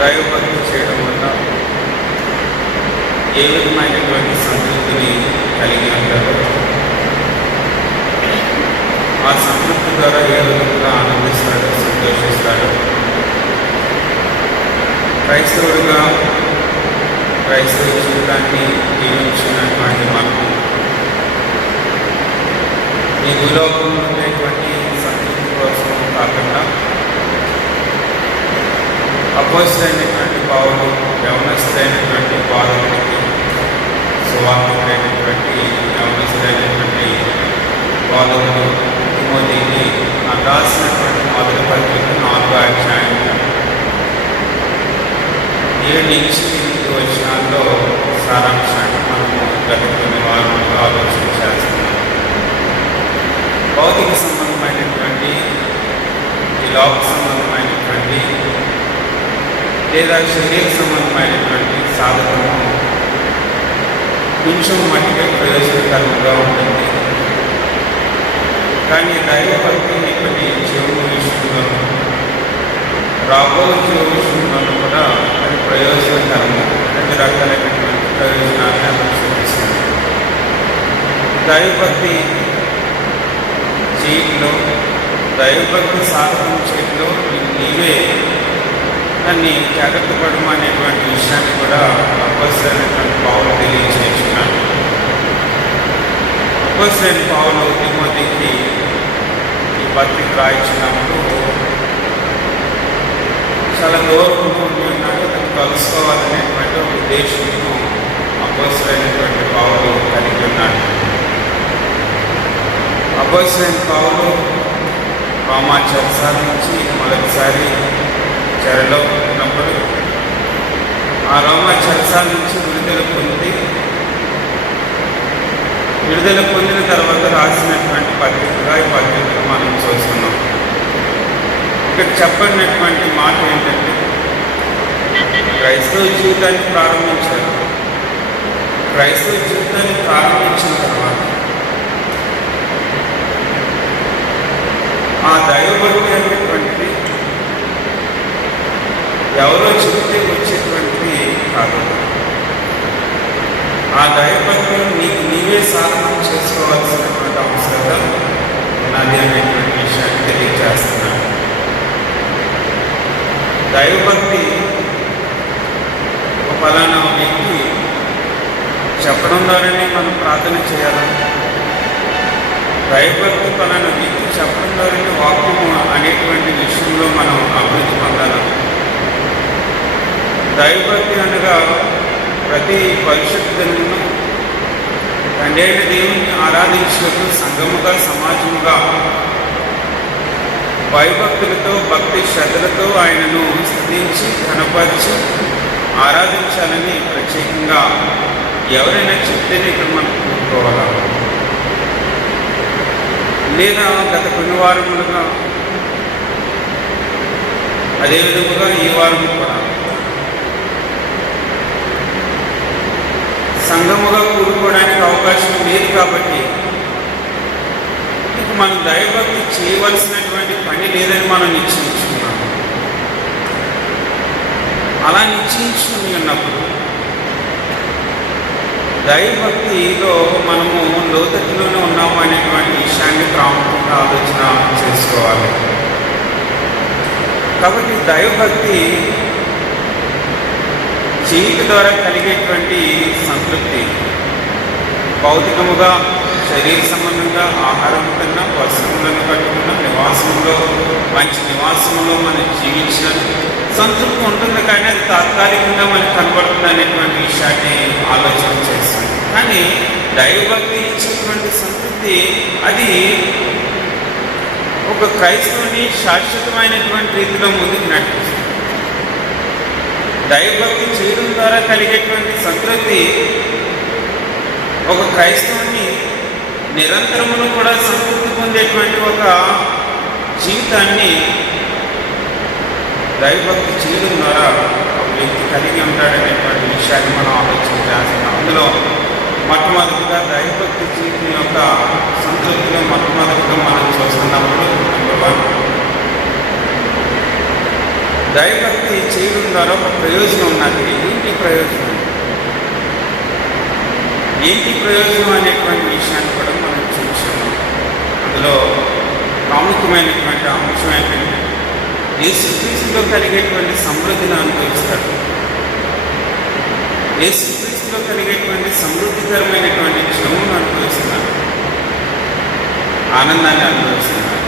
దైవభక్తి చేయడం వల్ల ఏ విధమైనటువంటి సంతృప్తిని కలిగి ఉంటారో, ఆ సంతృప్తి ద్వారా ఏ విధంగా ఆనందిస్తాడో, సంతోషిస్తాడో, క్రైస్తవుడిగా క్రైస్తవ జీవితాన్ని జీవించినటువంటి మనము ఈ భూలోకంలో ఉండేటువంటి సంతృప్తి కోసం కాకుండా అపోస్తులైనటువంటి పౌలు యవనస్తులైనటువంటి బాలునికి, సువార్తికులైనటువంటి యవనస్తులైనటువంటి బాలుకు, తిమోతికి రాసినటువంటి మొదటి పత్రిక 4వ అధ్యాయం 7-8 వచనాల్లో సారాంశాన్ని మనము గత కొన్ని వారాలుగా ఆలోచన చేస్తున్నాం. భౌతిక సంబంధమైనటువంటి, ఈ లోక సంబంధమైనటువంటి లేదా శరీర సంబంధమైనటువంటి సాధనము కొంచెం మట్టిగా ప్రయోజనకరంగా ఉంటుంది. కానీ దైవభక్తి ఇప్పటి జీవన విషయంలోనూ రాబోయే జీవ విషయంలోనూ కూడా అది ప్రయోజనకరంగా 2 రకాలైనటువంటి ప్రయోజనాన్ని అనుసరిస్తుంది. దైవభక్తి చేయడంలో, దైవభక్తి సాధన చేయడంలో నీవే దాన్ని జాగ్రత్త పడమనేటువంటి విషయాన్ని కూడా అపోస్తలుడైనటువంటి పౌలు తెలియజేస్తున్నాడు. అపోస్తలుడైన పౌలు తిమోతికి ఈ పత్రిక రాయించినప్పుడు చాలా దూరంలో ఉండి ఉన్నాడు. దాన్ని కలుసుకోవాలనేటువంటి ఒక ఉద్దేశంను అపోస్తలుడైనటువంటి పౌలు కలిగి ఉన్నాడు. అపోస్తలుడైన పౌలు రోమా చెరసాల నుంచి మొదటిసారి చెరలో ఉన్నప్పుడు ఆ రోమా చెరసాల నుంచి విడుదల పొందిన తర్వాత రాసినటువంటి పత్రికగా ఈ పత్రికను మనం చూస్తున్నాం. ఇక్కడ చెప్పడినటువంటి మాట ఏంటంటే, క్రైస్తవ జీవితాన్ని ప్రారంభించారు. క్రైస్తవ జీవితాన్ని ప్రారంభించిన తర్వాత ఆ దైవభక్తి అనేటువంటిది ఎవరో చెబితే వచ్చేటువంటిది కాదు. ఆ దైవభక్తిని నీకు నీవే సాధన చేసుకోవాల్సినటువంటి అవసరత ఉన్నది అనేటువంటి విషయాన్ని తెలియజేస్తున్నాను. దైవభక్తి ఒక ఫలానా వ్యక్తి చెప్పడం ద్వారానే మనం ప్రార్థన చేయాలి. దైవభక్తి ఫలానా వ్యక్తి చెప్పడం ద్వారానే వాక్యము అనేటువంటి విషయంలో మనం అభివృద్ధి పొందాలి. దైవభక్తి అనగా ప్రతి పరిశుద్ధులను తండ్రి అయిన దేవుని ఆరాధించినప్పుడు సంఘముగా, సమాజముగా భయభక్తులతో, భక్తి శ్రద్ధలతో ఆయనను స్తుతించి ఘనపరిచి ఆరాధించాలని ప్రత్యేకంగా ఎవరైనా చెప్తేనే ఇక్కడ మనం కోరుకోవాలా. లేదా గత కొన్ని వారములుగా అదేవిధముగా ఈ వారం కూడా సంఘముగా కూడుకోవడానికి అవకాశం లేదు కాబట్టి ఇక మనం దైవభక్తి చేయవలసినటువంటి పని లేదని మనం నిశ్చయించుకున్నాము. అలా నిశ్చయించుకుని ఉన్నప్పుడు దైవభక్తిలో మనము లోతులోనే ఉన్నాము అనేటువంటి విషయాన్ని ప్రాముఖ్యంగా ఆలోచన చేసుకోవాలి. కాబట్టి దైవభక్తి జీవిత ద్వారా కలిగేటువంటి సంతృప్తి భౌతికముగా, శరీర సంబంధంగా, ఆహారం కన్నా, వస్త్రములను కట్టుకున్న, నివాసంలో మంచి నివాసంలో మనం జీవించిన సంతృప్తి ఉంటుంది. కానీ అది తాత్కాలికంగా మనకు కనబడుతుంది అనేటువంటి విషయాన్ని ఆలోచన చేస్తుంది. కానీ దైవభక్తి ఇచ్చేటువంటి సంతృప్తి అది ఒక క్రైస్తవుని శాశ్వతమైనటువంటి రీతిలో ముందుకు నడిపిస్తుంది. దైవభక్తి చేయడం ద్వారా కలిగేటువంటి సంతృప్తి ఒక క్రైస్తవుని నిరంతరమును కూడా సంతృప్తి పొందేటువంటి ఒక జీవితాన్ని దైవభక్తి చేయడం ద్వారా ఒక వ్యక్తి కలిగి ఉంటాడనేటువంటి విషయాన్ని మనం ఆలోచన చేస్తున్నాం. అందులో మొట్టమొదటిగా దైవభక్తి జీవితం యొక్క సంతృప్తిలో మొట్టమొదటిగా మనం చూస్తున్నప్పుడు నెంబర్ 1 దైవభక్తి చేయడం ద్వారా ఒక ప్రయోజనం ఉన్నది. ఏంటి ప్రయోజనం? ఏంటి ప్రయోజనం అనేటువంటి విషయాన్ని కూడా మనం చూస్తున్నాం. అందులో ప్రాముఖ్యమైనటువంటి అంశం ఏంటంటే యేసుక్రీస్తులో కలిగేటువంటి సమృద్ధిని అనుభవిస్తాడు. యేసుక్రీస్తులో కలిగేటువంటి సమృద్ధికరమైనటువంటి జీవనం అనుభవిస్తున్నాడు, ఆనందాన్ని అనుభవిస్తున్నాడు.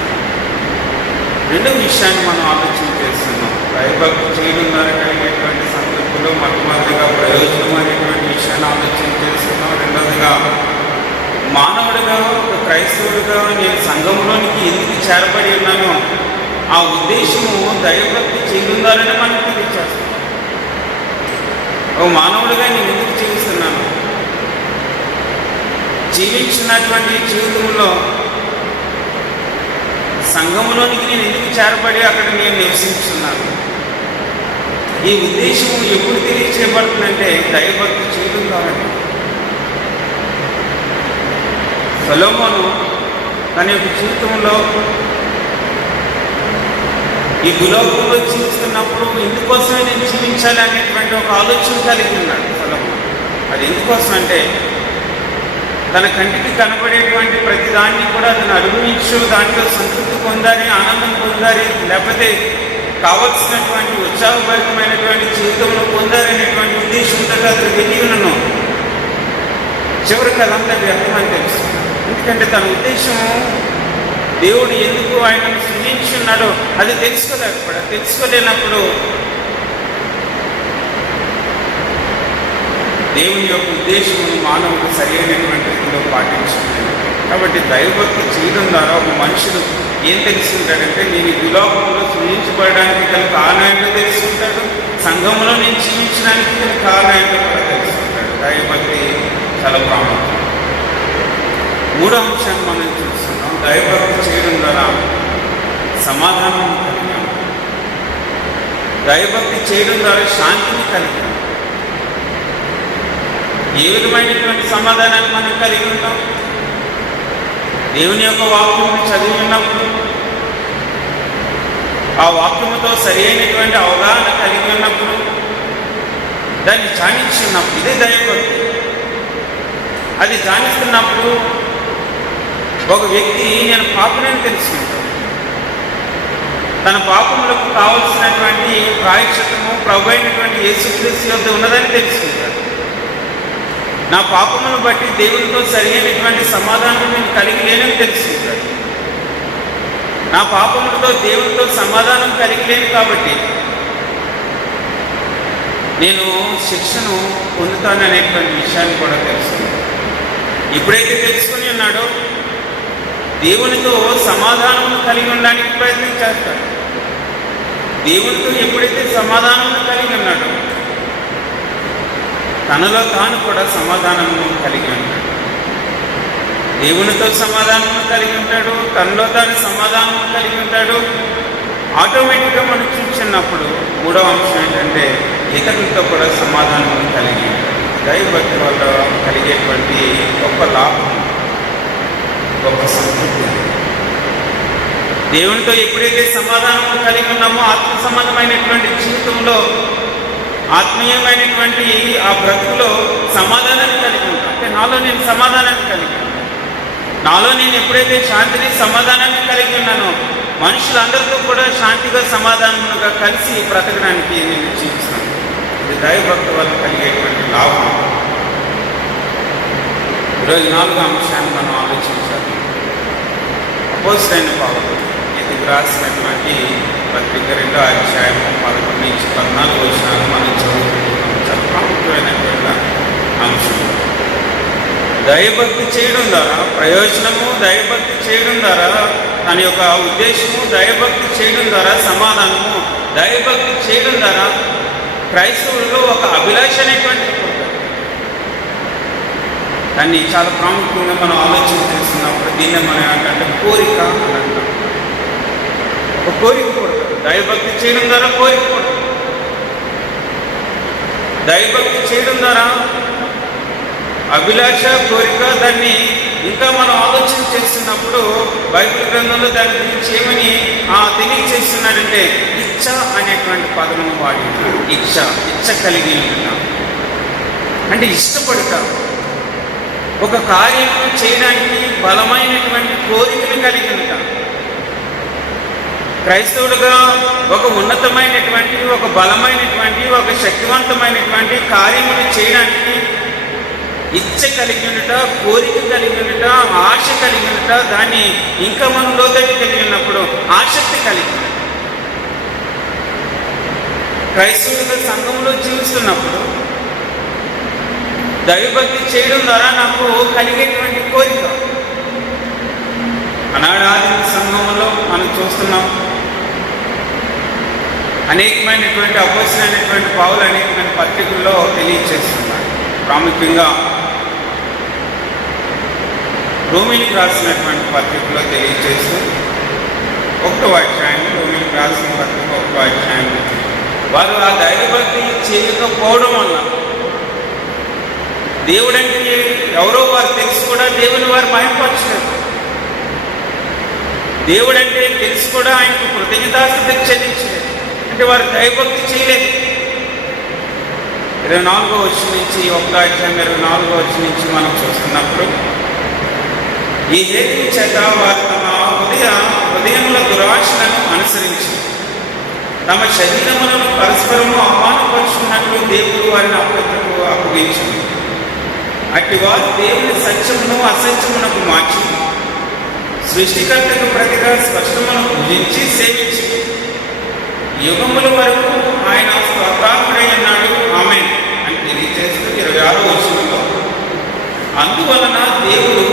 రెండో విషయాన్ని మనం ఆలోచన చేస్తున్నాం. దైవభక్తి చేయడం ద్వారా కలిగేటువంటి సందర్భంలో మొట్టమొదటిగా ప్రయోజనం అనేటువంటి విషయాన్ని ఆలోచన చేస్తున్నాం. రెండవదిగా మానవుడిగా, ఒక క్రైస్తవుడిగా నేను సంఘంలోనికి ఎందుకు చేరబడి ఉన్నానో ఆ ఉద్దేశము దైవభక్తి చేయడం ద్వారానే మనకు తెలియచేస్తాం. ఓ మానవుడిగా నేను ఎందుకు జీవిస్తున్నాను, జీవించినటువంటి జీవితంలో సంఘంలోనికి నేను ఎందుకు చేరబడి అక్కడ నేను నివసించున్నాను, ఈ ఉద్దేశం ఎప్పుడు తెలియచేయబడుతుందంటే దైవభక్తి చేయడం ద్వారా. సొలొమోను తన యొక్క జీవితంలో ఈ భూలోకంలో జీవిస్తున్నప్పుడు ఎందుకోసమే నేను జీవించాలి అనేటువంటి ఒక ఆలోచన కలిగి ఉన్నాడు సొలొమోను. అది ఎందుకోసం అంటే తన కంటికి కనబడేటువంటి ప్రతిదాన్ని కూడా అతను అనుభవించు, దాంట్లో సంతృప్తి పొందాలి, ఆనందం పొందాలి, లేకపోతే కావలసినటువంటి ఉత్సాహభరితమైనటువంటి జీవితంలో పొందాలనేటువంటి ఉద్దేశంతో అతను వెళ్ళి ఉన్నాను. చివరికి అదంతా వ్యర్థమని తెలుస్తుంది. ఎందుకంటే తన ఉద్దేశం దేవుడు ఎందుకు ఆయనను సృజించి ఉన్నాడో అది తెలుసుకోలేకపోయాడు. తెలుసుకోలేనప్పుడు దేవుని యొక్క ఉద్దేశమును మానవుడు సరి అయినటువంటి రీతిలో పాటించలేదు. కాబట్టి దైవభక్తి చేయడం ద్వారా ఒక మనుషుడు ఏం తెలుసుకుంటాడంటే నేను ఈ విలోకంలో సృజించబడడానికి గల కారణాన్ని తెలుసుకుంటాడు, సంఘంలో నేను జీవించడానికి గల కారణాన్ని కూడా తెలుసుకుంటాడు. దైవభక్తి చాలా ప్రాముఖ్యం. మూడో అంశాన్ని మనం చూస్తున్నాం. దైవభక్తి చేయడం ద్వారా సమాధానం కలిగాం. దైవభక్తి చేయడం ద్వారా శాంతిని కలిగాం. ఏ విధమైనటువంటి సమాధానాన్ని మనం కలిగి ఉంటాం? దేవుని యొక్క వాక్యమును చదివి ఉన్నప్పుడు, ఆ వాక్యముతో సరి అయినటువంటి అవగాహన కలిగి ఉన్నప్పుడు, దాన్ని ధ్యానించున్నప్పుడు, ఇదే దైవభక్తి. అది ధ్యానిస్తున్నప్పుడు ఒక వ్యక్తి నేను పాపనని తెలుసుకుంటాడు. తన పాపములకు కావలసినటువంటి ప్రాయశ్చిత్తము ప్రభు అయినటువంటి యేసుక్రీస్తు యొద్ద ఉన్నదని తెలుసుకుంటాడు. నా పాపమును బట్టి దేవునితో సరైనటువంటి సమాధానం నేను కలిగి లేనని తెలుసుకుంటాడు. నా పాపములతో దేవునితో సమాధానం కలిగి లేను కాబట్టి నేను శిక్షను పొందుతాననేటువంటి విషయాన్ని కూడా తెలుసుకుంటాడు. ఎప్పుడైతే తెలుసుకుని ఉన్నాడో దేవునితో సమాధానం కలిగి ఉండడానికి ప్రయత్నం చేస్తాడు. దేవునితో ఎప్పుడైతే సమాధానం కలిగి ఉన్నాడో తనలో తాను కూడా సమాధానము కలిగి ఉంటాడు. దేవునితో సమాధానం కలిగి ఉంటాడు, తనలో తాను సమాధానం కలిగి ఉంటాడు. ఆటోమేటిక్గా మనం చూసినప్పుడు మూడవ అంశం ఏంటంటే ఇతరులతో కూడా సమాధానం కలిగి ఉంటాడు. దైవభక్తి వల్ల కలిగేటువంటి గొప్ప లాభం, గొప్ప సంతృప్తి. దేవునితో ఎప్పుడైతే సమాధానం కలిగి ఉన్నామో ఆత్మ సంబంధమైనటువంటి జీవితంలో, ఆత్మీయమైనటువంటి ఆ బ్రతుకులో సమాధానాన్ని కలిగి ఉంటాను. అంటే నాలో నేను సమాధానాన్ని కలిగి ఉన్నాను. నాలో నేను ఎప్పుడైతే శాంతిని సమాధానాన్ని కలిగి ఉన్నానో మనుషులందరితో కూడా శాంతిగా సమాధానంగా కలిసి బ్రతకడానికి నేను జీవిస్తాను. ఇది దైవభక్తి వల్ల కలిగేటువంటి లాభం. ఈరోజు నాలుగో అంశాన్ని మనం ఆలోచించాలి. అపోస్తలుడైన పౌలు ఇది రాసినటువంటి పత్రిక 2వ అధ్యాయము 11 నుంచి 14 వచనాలు మనం చదువుకుంటున్నాం. చాలా ప్రాముఖ్యమైనటువంటి అంశం. దైవభక్తి చేయడం ద్వారా ప్రయోజనము, దైవభక్తి చేయడం ద్వారా తన యొక్క ఉద్దేశము, దైవభక్తి చేయడం ద్వారా సమాధానము, దైవభక్తి చేయడం ద్వారా క్రైస్తవుల్లో ఒక అభిలాష అనేటువంటిది పుడతారు. దాన్ని చాలా ప్రాముఖ్యంగా మనం ఆలోచన చేస్తున్నప్పుడు దీన్ని మనం ఏంటంటే కోరిక అని అంటాం. ఒక కోరిక పుడతారు. దైవభక్తి చేయడం ద్వారా కోరిక పుడతారు. దైవభక్తి చేయడం ద్వారా అభిలాష, కోరిక, దాన్ని ఇంకా మనం ఆలోచన చేస్తున్నప్పుడు బైబిల్ గ్రంథంలో దాని గురించి ఏమని తెలియచేస్తున్నాడంటే ఇచ్చ అనేటువంటి పదమును వాడి ఇచ్చ కలిగి ఉంటాం అంటే ఇష్టపడతా ఒక కార్యం చేయడానికి బలమైనటువంటి కోరికను కలిగి ఉంటాం. క్రైస్తవుడుగా ఒక ఉన్నతమైనటువంటి ఒక బలమైనటువంటి ఒక శక్తివంతమైనటువంటి కార్యములు చేయడానికి ఇచ్చ కలిగి ఉండట, కోరిక కలిగి ఉండట, ఆశ కలిగి ఉండట, దాన్ని ఇంకా మనం లోతట్టు కలిగి ఉన్నప్పుడు ఆసక్తి కలిగి క్రైస్తవులుగా సంఘంలో జీవిస్తున్నప్పుడు దైవభక్తి చేయడం ద్వారా నాకు కలిగేటువంటి కోరిక. అనాడాది సంఘంలో మనం చూస్తున్నాం అనేకమైనటువంటి అపోజినైనటువంటి పావులు అనేకమైన పత్రికల్లో తెలియచేస్తున్నారు. ప్రాముఖ్యంగా రోమిలికి రాసినటువంటి పత్రికలో తెలియచేస్తూ 1వ అధ్యాయం, రోమిలికి రాసిన పత్రిక 1వ అధ్యాయం, వారు ఆ దైవభక్తి చేయకపోవడం వల్ల దేవుడంటే ఎవరో వారు తెలిసి కూడా దేవుని వారు మహిమపరచలేదు. దేవుడంటే తెలిసి కూడా ఆయనకు కృతజ్ఞతాస్తుతి చెల్లించలేదు. అంటే వారు దైవభక్తి చేయలేదు. 24వ వచనం నుంచి 1వ అధ్యాయం 24వ వచనం నుంచి మనం చూస్తున్నప్పుడు ఈ హేతువు చేత వారు తమ హృదయముల దురాశలను అనుసరించి తమ శరీరములను పరస్పరము అవమానపరుచుకున్నట్లు దేవుడు వారిని అపవిత్రకు అప్పగించింది. అట్టి వారు దేవుని సత్యమును అసత్యమునకు మార్చి సృష్టికర్తకు ప్రతిగా స్పష్టమును పూజించి సేవించి యుగముల వరకు ఆయన స్తోత్రార్హుడై ఉన్నాడు. ఆమేన్ అని తెలియజేస్తూ 26వ వచనంలో అందువలన దేవుడు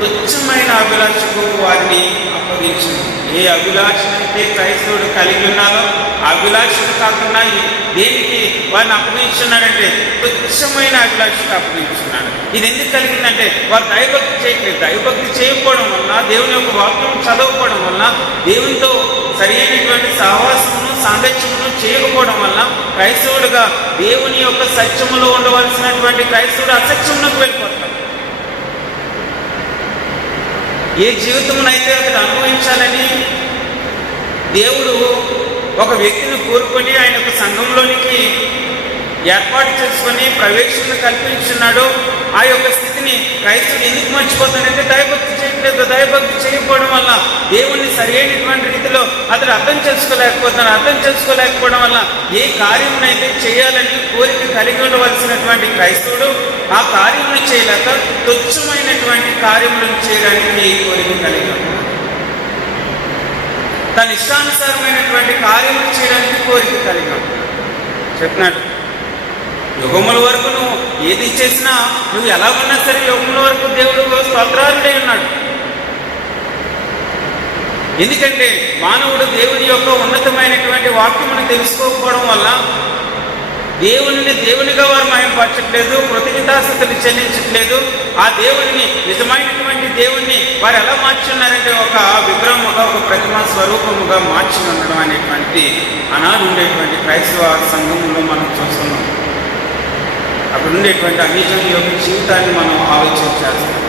తుచ్చమైన అభిలాషకు వారిని అప్పగించింది. ఏ అభిలాషనైతే క్రైస్తవుడు కలిగి ఉన్నారో అభిలాషలు కాకుండా దేనికి వారిని అప్పగించున్నాడంటే తుచ్చమైన అభిలాషకు అప్పగించున్నాడు. ఇది ఎందుకు కలిగిందంటే వారు దైవభక్తి చేయట్లేదు. దైవభక్తి చేయకపోవడం వల్ల, దేవుని యొక్క వాక్యం చదవకపోవడం వల్ల, దేవునితో సరైనటువంటి సహవాసమును సాంగత్యమును చేయకపోవడం వల్ల క్రైస్తవుడుగా దేవుని యొక్క సత్యములో ఉండవలసినటువంటి క్రైస్తవుడు అసత్యమునకు వెళ్ళిపోతాడు. ఏ జీవితమునైతే అతడు అనుభవించాలని దేవుడు ఒక వ్యక్తిని కోరుకొని ఆయన యొక్క సంఘంలోనికి ఏర్పాటు చేసుకొని ప్రవేశం కల్పించున్నాడో ఆ యొక్క స్థితిని క్రైస్తవుడు ఎందుకు మర్చిపోతాడంటే దైవభక్తి చేయట్లేదు. దైవభక్తి చేయకపోవడం వల్ల దేవుణ్ణి సరైనటువంటి రీతిలో అతడు అర్థం చేసుకోలేకపోవడం వల్ల ఏ కార్యమునైతే చేయాలని కోరిక కలిగి ఉండవలసినటువంటి క్రైస్తవుడు ఆ కార్యములు చేయలేక తుచ్చమైనటువంటి కార్యములను చేయడానికి కోరిక కలిగి ఉన్నాడు. తన ఇష్టానుసారమైనటువంటి కార్యములు చేయడానికి కోరిక కలిగి ఉన్నాడు. చెప్తున్నాడు యుగముల వరకు నువ్వు ఏది చేసినా నువ్వు ఎలా ఉన్నా సరే యుగముల వరకు దేవుడు స్తోత్రార్హుడై ఉన్నాడు. ఎందుకంటే మానవుడు దేవుని యొక్క ఉన్నతమైనటువంటి వాక్యమును తెలుసుకోకపోవడం వల్ల దేవుని దేవునిగా వారు మహిమపరచట్లేదు, కృతజ్ఞతాస్తుతులు చెల్లించట్లేదు. ఆ దేవుడిని నిజమైనటువంటి దేవుణ్ణి వారు ఎలా మార్చున్నారంటే ఒక విగ్రహముగా, ఒక ప్రతిమా స్వరూపముగా మార్చి ఉండడం అనేటువంటి ఆనాడు ఉండేటువంటి క్రైస్తవ సంఘంలో మనం చూస్తున్నాం. అక్కడ ఉండేటువంటి అన్యజనుల యొక్క జీవితాన్ని మనం ఆలోచన చేస్తాం.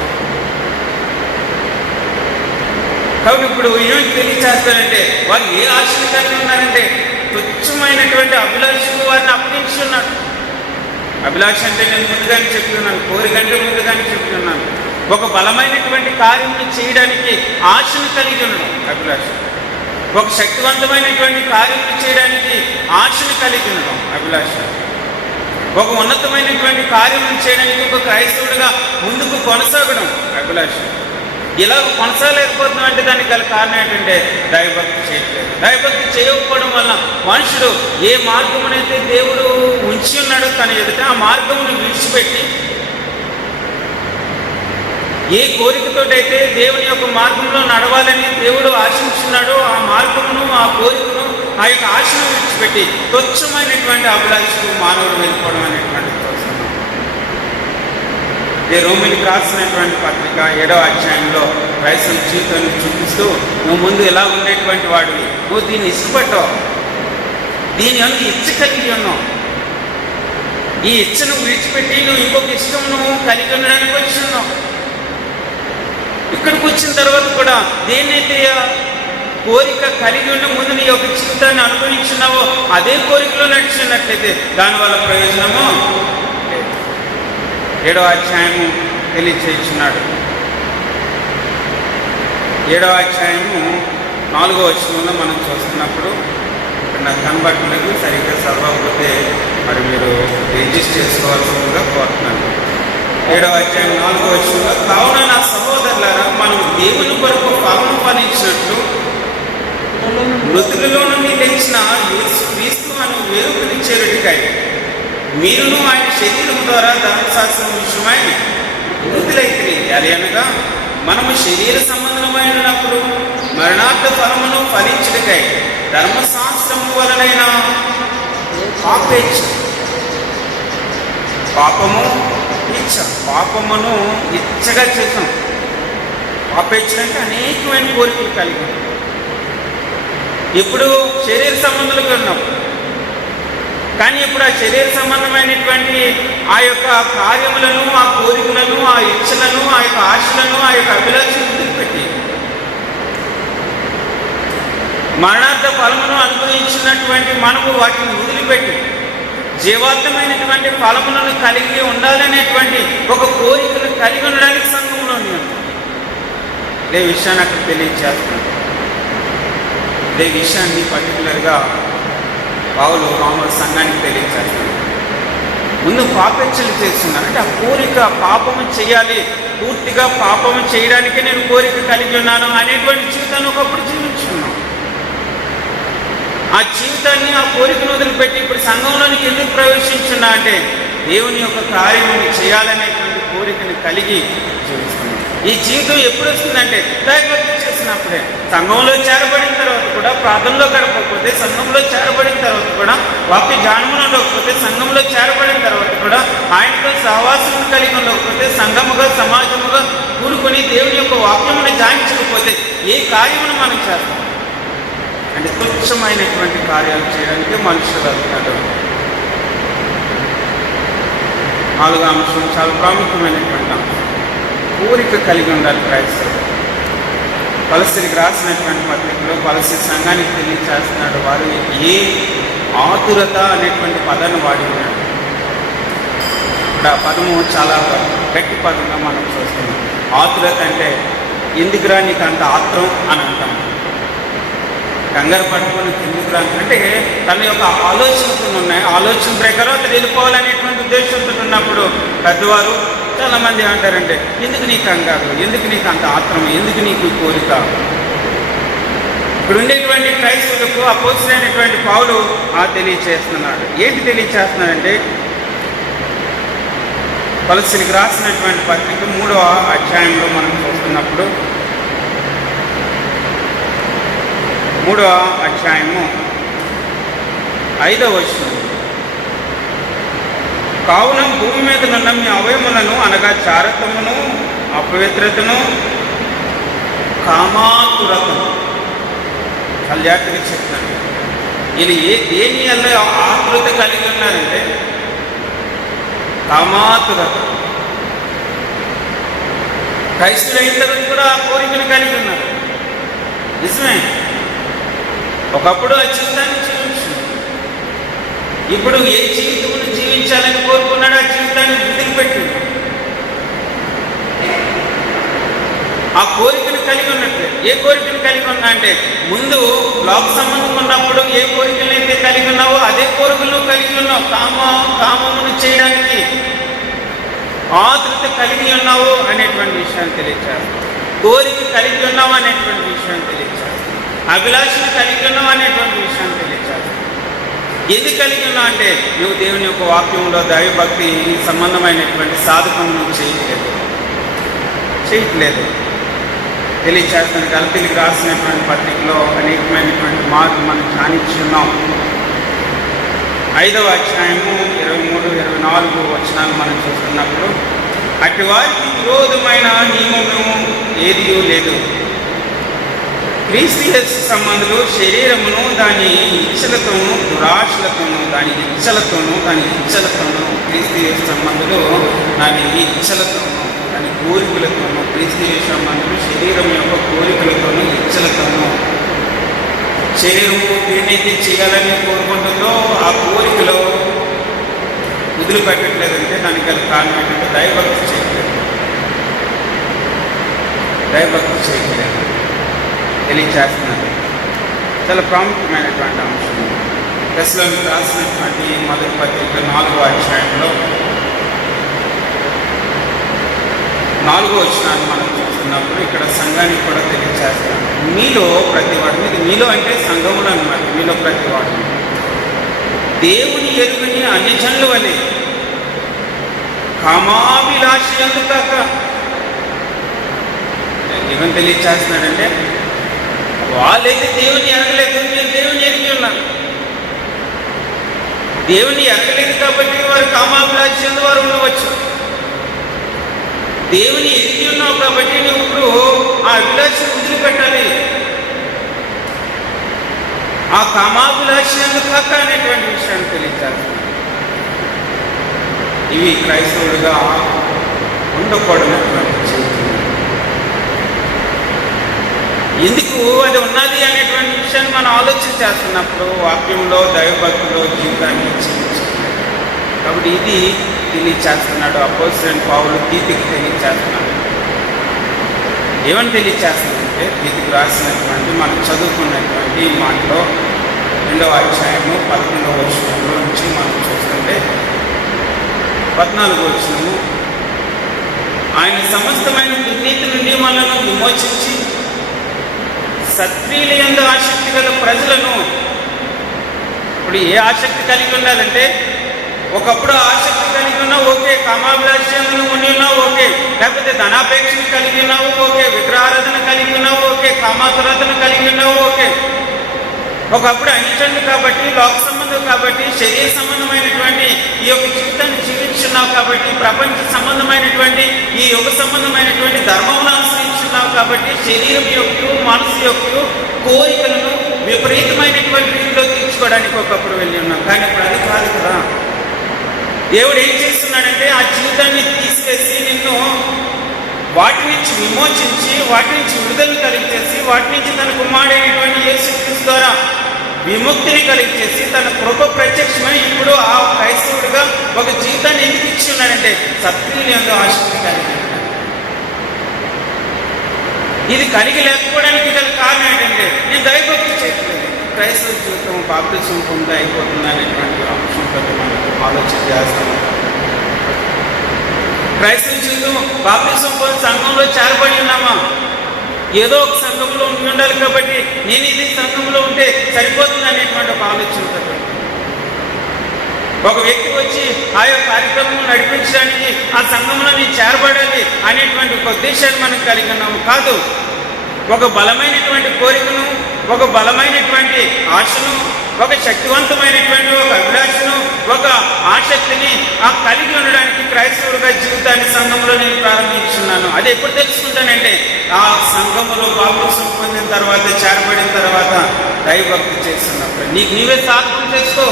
కాబట్టి ఇప్పుడు ఏమి తెలియచేస్తారంటే వారు ఏ ఆశలు కలిగి ఉన్నారంటే తుచ్చమైనటువంటి అభిలాషకు వారిని అప్పగించున్నాడు. అభిలాష అంటే నేను ముందుగానే చెప్తున్నాను, కోరికంటే ముందుగానే చెప్తున్నాను. ఒక బలమైనటువంటి కార్యమును చేయడానికి ఆశను కలిగి ఉండడం అభిలాష. ఒక శక్తివంతమైనటువంటి కార్యములు చేయడానికి ఆశను కలిగి ఉండడం అభిలాష. ఒక ఉన్నతమైనటువంటి కార్యములు చేయడానికి ఒక క్రైస్తవుడిగా ముందుకు కొనసాగడం అభిలాష. ఇలా కొనసాగలేకపోతున్నాం అంటే దానికి గల కారణం ఏంటంటే దైవభక్తి చేయట్లేదు. దైవభక్తి చేయకపోవడం వల్ల మనుషుడు ఏ మార్గమునైతే దేవుడు ఉంచి ఉన్నాడో తన ఎదుట ఆ మార్గమును విడిచిపెట్టి ఏ కోరికతోటైతే దేవుని యొక్క మార్గంలో నడవాలని దేవుడు ఆశించున్నాడో ఆ మార్గమును, ఆ కోరికను, ఆ యొక్క ఆశను విడిచిపెట్టి తుచ్చమైనటువంటి అభిలాషకు మానవుడు వెళ్ళిపోవడం అనేటువంటి రోమిలికి రాసినటువంటి పత్రిక 7వ అధ్యాయంలో క్రైస్తవ జీవితాన్ని చూపిస్తూ నువ్వు ముందు ఎలా ఉండేటువంటి వాడివి, నువ్వు దీన్ని ఇష్టపడ్డావు, దీని అందు ఇచ్చ కలిగి ఉన్నావు, ఈ ఇచ్చను విడిచిపెట్టి నువ్వు ఇంకొక ఇష్టం నువ్వు కలిగి ఉండడానికి వచ్చి ఉన్నావు. ఇక్కడికి వచ్చిన తర్వాత కూడా దేన్నైతే కోరిక కలిగి ఉండి ముందు నీ యొక్క జీవితాన్ని అనుభవించున్నావో అదే కోరికలో నడిచినట్లయితే దానివల్ల ప్రయోజనము లేదు. 7వ అధ్యాయము తెలియచేస్తున్నాడు. 7వ అధ్యాయము 4వ వచనంలో మనం చూస్తున్నప్పుడు ఇక్కడ నాకు కనబట్టలేదు, సరిగ్గా చదవకపోతే మరి మీరు రిజిస్టర్ చేసుకోవాల్సిందిగా కోరుతున్నాను. 7వ అధ్యాయం 4వ వచనంలో, కావున నా సహోదరులారా, మనం దేవుని కొరకు ఫలము ఫలించినట్లు మృతులలో నుండి లేచిన క్రీస్తు అను వేరొకరిని చేరుటికై మీరును ఆయన శరీరం ద్వారా ధర్మశాస్త్రం విషయమై మృతులైతే, అది అనగా మనము శరీర సంబంధమైనప్పుడు మరణార్థ ఫలమును ఫలించుటకై ధర్మశాస్త్రము వలనైన పాపమును ఇచ్చగా చేసాం. పాపేచ్ఛ అంటే అనేకమైన కోరికలు కలిగి ఉన్నాం. ఇప్పుడు శరీర సంబంధాలుగా ఉన్నాం, కానీ ఇప్పుడు ఆ శరీర సంబంధమైనటువంటి ఆ యొక్క కార్యములను, ఆ కోరికలను, ఆ ఇచ్చలను, ఆ యొక్క ఆశలను, ఆ యొక్క అభిలాషను వదిలిపెట్టి మరణార్థ ఫలమును అనుభవించినటువంటి మనము వాటిని వదిలిపెట్టి జీవార్థమైనటువంటి ఫలములను కలిగి ఉండాలనేటువంటి ఒక కోరికను కలిగి ఉండడానికి సంఘంలో ఉన్నాం. ఇదే విషయాన్ని అక్కడ తెలియజేస్తున్నాను. ఇదే విషయాన్ని పర్టికులర్గా పౌలు రోమా సంఘానికి తెలియజేస్తున్నాడు. ముందు పాపేచ్ఛలు చేస్తున్నారు అంటే ఆ కోరిక పాపము చేయాలి, పూర్తిగా పాపము చేయడానికే నేను కోరిక కలిగి ఉన్నాను అనేటువంటి జీవితాన్ని ఒకప్పుడు జీవించుకున్నాం. ఆ జీవితాన్ని, ఆ కోరికను వదిలిపెట్టి ఇప్పుడు సంఘంలోనికి ఎందుకు ప్రవేశించున్నా అంటే దేవుని యొక్క కార్యముని చేయాలనేటువంటి కోరికను కలిగి జీవిస్తున్నాం. ఈ జీవితం ఎప్పుడు వస్తుందంటే దైవభక్తి చేసినప్పుడే. సంఘంలో చేరబడిన తర్వాత కూడా, ప్రార్థనలో గడపకపోతే, సంఘంలో చేరబడిన తర్వాత కూడా, వాక్య జ్ఞానములు ఉండకపోతే, సంఘంలో చేరబడిన తర్వాత కూడా, ఆయనతో సహవాసం కలిగి ఉండకపోతే, సంఘముగా సమాజముగా కూడుకొని దేవుని యొక్క వాక్యమును ధ్యానించకపోతే ఏ కార్యమును మనం చేస్తాం అంటే తుచ్చమైనటువంటి కార్యాలు చేయడానికి మనుషులు వెళ్తున్నారు. 4వ అంశం చాలా ప్రాముఖ్యమైనటువంటి అంశం, కోరిక కలిగి ఉండాలి క్రైస్తవులు. కొలస్సీలకు రాసినటువంటి పత్రికలో కొలస్సీ సంఘానికి తెలియజేస్తున్నాడు, వారు ఏ ఆతురత అనేటువంటి పదాన్ని వాడి ఉన్నాడు. ఇప్పుడు ఆ పదము చాలా గట్టి పదంగా మనం చూస్తున్నాం. ఆతురత అంటే ఎందుకురా నీకు అంత ఆత్రం అని అంటాం. కంగారు పట్టుకొని ఎందుకురా అంటే తన యొక్క ఆలోచనలు ఉన్నాయి, ఆలోచన ప్రకారం అతను వెళ్ళిపోవాలనేటువంటి ఉద్దేశంతో ఉన్నప్పుడు పెద్దవారు చాలామంది అంటారంటే ఎందుకు నీకు కంగారు, ఎందుకు నీకు అంత ఆత్రం, ఎందుకు నీకు కోరిక. ఇప్పుడు ఉండేటువంటి క్రైస్తవులకు అపోజిట్ పౌలు తెలియచేస్తున్నాడు. ఏంటి తెలియచేస్తున్నాడంటే కొలస్సీలకు రాసినటువంటి పత్రిక 3వ అధ్యాయంలో మనం చూస్తున్నప్పుడు 3వ అధ్యాయము 5వ వచనం, కావున భూమి మీద నున్న మీ అవయములను అనగా చారత్వమును, అపవిత్రతను, కామాతురతను, చాలా జాగ్రత్తగా చెప్తాను. వీళ్ళు దేని వల్ల ఆతురత కలిగి ఉన్నారంటే కామాతురత. క్రైస్తవులు అయిన తర్వాత కూడా ఆ కోరికను కలిగి ఉన్నారు. నిజమే, ఒకప్పుడు ఆ జీవితాన్ని జీవించింది. ఇప్పుడు ఏ జీవితమును జీవించాలని కోరుకున్నాడు ఆ జీవితాన్ని వదిలిపెట్టింది. ఆ కోరికను కలిగి ఉన్నట్లే. ఏ కోరికను కలిగి ఉన్నా అంటే ముందు లోక సంబంధం ఉన్నప్పుడు ఏ కోరికలైతే కలిగి ఉన్నావో అదే కోరికలు కలిగి ఉన్నావు. కామమును చేయడానికి ఆతృత కలిగి ఉన్నావు అనేటువంటి విషయాన్ని తెలియజేస్తాను. కోరిక కలిగి ఉన్నావు అనేటువంటి విషయాన్ని తెలియజేస్తాను. అభిలాషను కలిగి ఉన్నావు అనేటువంటి విషయాన్ని తెలియజేస్తాను. ఏది కలిగి ఉన్నావు అంటే నువ్వు దేవుని యొక్క వాక్యంలో దైవభక్తి సంబంధమైనటువంటి సాధకమును చేయట్లేదు తెలియచేస్తాను. గలతీలకు రాసినటువంటి పత్రికలో అనేకమైనటువంటి మార్పులు మనం ధ్యానించున్నాం. 5వ అధ్యాయము 23-24 వచనాలు మనం చూస్తున్నప్పుడు అటు వారికి విరోధమైన నియమము ఏదీ లేదు. క్రీస్తు యేసు సంబంధులు శరీరమును దాని ఇచ్చలతోనూ దురాశలతోనూ దాని ఇచ్చలతోనూ క్రీస్తు యేసు సంబంధులు దాని ఇచ్చలతోనూ దాని కోరికలతోనూ, క్రీస్తు యేసు శరీరం యొక్క కోరికలతోనూ, ఇచ్చలతోనూ, శరీరము దేనైతే చేయాలని కోరుకుంటుందో ఆ కోరికలో వదిలిపెట్టట్లేదంటే దానికి గల కారణం ఏంటంటే దైవభక్తి చేయట్లేదు. దైవభక్తి చేయట్లేదు తెలియచేస్తున్నది. చాలా ప్రాముఖ్యమైనటువంటి అంశం. దశలోకి రాసినటువంటి మొదటి పత్రిక 4వ అధ్యాయంలో 4వ వచనాన్ని మనం చూస్తున్నప్పుడు ఇక్కడ సంఘానికి కూడా తెలియచేస్తాను. మీలో ప్రతివాడు, ఇది మీలో అంటే సంఘములు అన్నమాట, మీలో ప్రతివాడు దేవుని ఎరుగని అన్యజనుల వలె కామాభిలాష ఎందుకాక ఏమని తెలియచేస్తున్నాడంటే, వాళ్ళైతే దేవుని ఎరగలేదు, మీరు దేవుని ఎరిగి ఉన్నారు. దేవుని ఎరగలేదు కాబట్టి వారు కామాభిలాష ఎందు వారు ఉండవచ్చు. దేవుని ఎరిగి ఉన్నావు కాబట్టి నువ్వు ఇప్పుడు ఆ అభిలాష వదిలిపెట్టాలి. ఆ కామాభిలాష ఎందుకు కాక అనేటువంటి విషయాన్ని తెలియజేస్తాను. ఇవి క్రైస్తవుడిగా ఉండకూడనటువంటి జీవితం. ఎందుకు అది ఉన్నది అనేటువంటి విషయాన్ని మనం ఆలోచన చేస్తున్నప్పుడు వాక్యంలో, దైవభక్తిలో జీవితాన్ని జీవించాలి. కాబట్టి ఇది తెలియచేస్తున్నాడు అపోస్తలుడైన పౌలు తీతుకి తెలియచేస్తున్నాడు. ఏమని తెలియచేస్తున్నాడంటే, తీతుకు రాసినటువంటి మనం చదువుకున్నటువంటి మాటలో 2వ అధ్యాయము 11వ వచనంలో నుంచి మనం చూస్తుంటే 14వ వచనము, ఆయన సమస్తమైన దుర్నీతి నుండి మనలను విమోచించి సత్క్రియల యందు ఆసక్తి గల ప్రజలను. ఇప్పుడు ఏ ఆసక్తి కలిగి ఉండాలంటే, ఒకప్పుడు ఆసక్తి కలిగి ఉన్నావు ఓకే, కామాభిలాషను ఉండి ఉన్నావు ఓకే, లేకపోతే ధనాపేక్షను కలిగి ఉన్నావు ఓకే, విగ్రహారాధన కలిగి ఉన్నావు ఓకే, కామాతురాధన కలిగి ఉన్నావు ఓకే. ఒకప్పుడు అన్యజనులు కాబట్టి, లోక సంబంధం కాబట్టి, శరీర సంబంధమైనటువంటి ఈ యొక్క జీవితాన్ని జీవించున్నావు కాబట్టి, ప్రపంచ సంబంధమైనటువంటి ఈ యుగ సంబంధమైనటువంటి ధర్మమును అనుసరించున్నావు కాబట్టి, శరీరం యొక్క, మనసు యొక్క కోరికలను విపరీతమైనటువంటి రీతిలో తీర్చుకోవడానికి ఒకప్పుడు వెళ్ళి ఉన్నాం. కానీ ఇప్పుడు అది కాదు కదా. దేవుడు ఏం చేస్తున్నాడంటే, ఆ జీవితాన్ని తీసివేసి నిన్ను వాటి నుంచి విమోచించి, వాటి నుంచి విడుదల కలిగజేసి, వాటి నుంచి తన కుమారుడైనటువంటి యేసుక్రీస్తు ద్వారా విముక్తిని కలిగజేసి, తన కృప ప్రత్యక్షమై ఇప్పుడు ఆ క్రైస్తవుడిగా ఒక జీవితాన్ని ఎందుకు ఇచ్చి ఉన్నాడంటే, సత్క్రియల యందు ఆసక్తి కలిగి. ఇది కలిగి లేకపోవడానికి గల కారణం ఏంటంటే, నేను దైవభక్తి చేయట్లేదు. క్రైస్తవ జీవితం బాప్తిసం పొంది అయిపోతుంది అనేటువంటి అంశంతో మనం ఆలోచన చేస్తాం. క్రైస్తవ జీవితం బాప్తిసం పొంది సంఘంలో చేరబడి ఉన్నామా? ఏదో ఒక సంఘంలో ఉండాలి కాబట్టి నేను ఇది సంఘంలో ఉంటే సరిపోతుంది అనేటువంటి ఒక ఆలోచన ఉంటుంది. ఒక వ్యక్తి వచ్చి ఆ యొక్క కార్యక్రమం నడిపించడానికి ఆ సంఘంలో నేను చేరబడాలి అనేటువంటి ఒక ఉద్దేశాన్ని మనం కలిగి ఉన్నాము కాదు. ఒక బలమైనటువంటి కోరికను, ఒక బలమైనటువంటి ఆశను, ఒక శక్తివంతమైనటువంటి ఒక అభిలాషను, ఒక ఆసక్తిని కలిగి ఉండడానికి క్రైస్తవుడిగా జీవితాన్ని సంఘంలో నేను ప్రారంభించున్నాను. అది ఎప్పుడు తెలుసుకుంటానంటే, ఆ సంఘములో బాప్తిసం పొందిన తర్వాత, చేరబడిన తర్వాత, దైవభక్తి చేస్తున్నప్పుడు నీకు నీవే సాధన చేసుకో.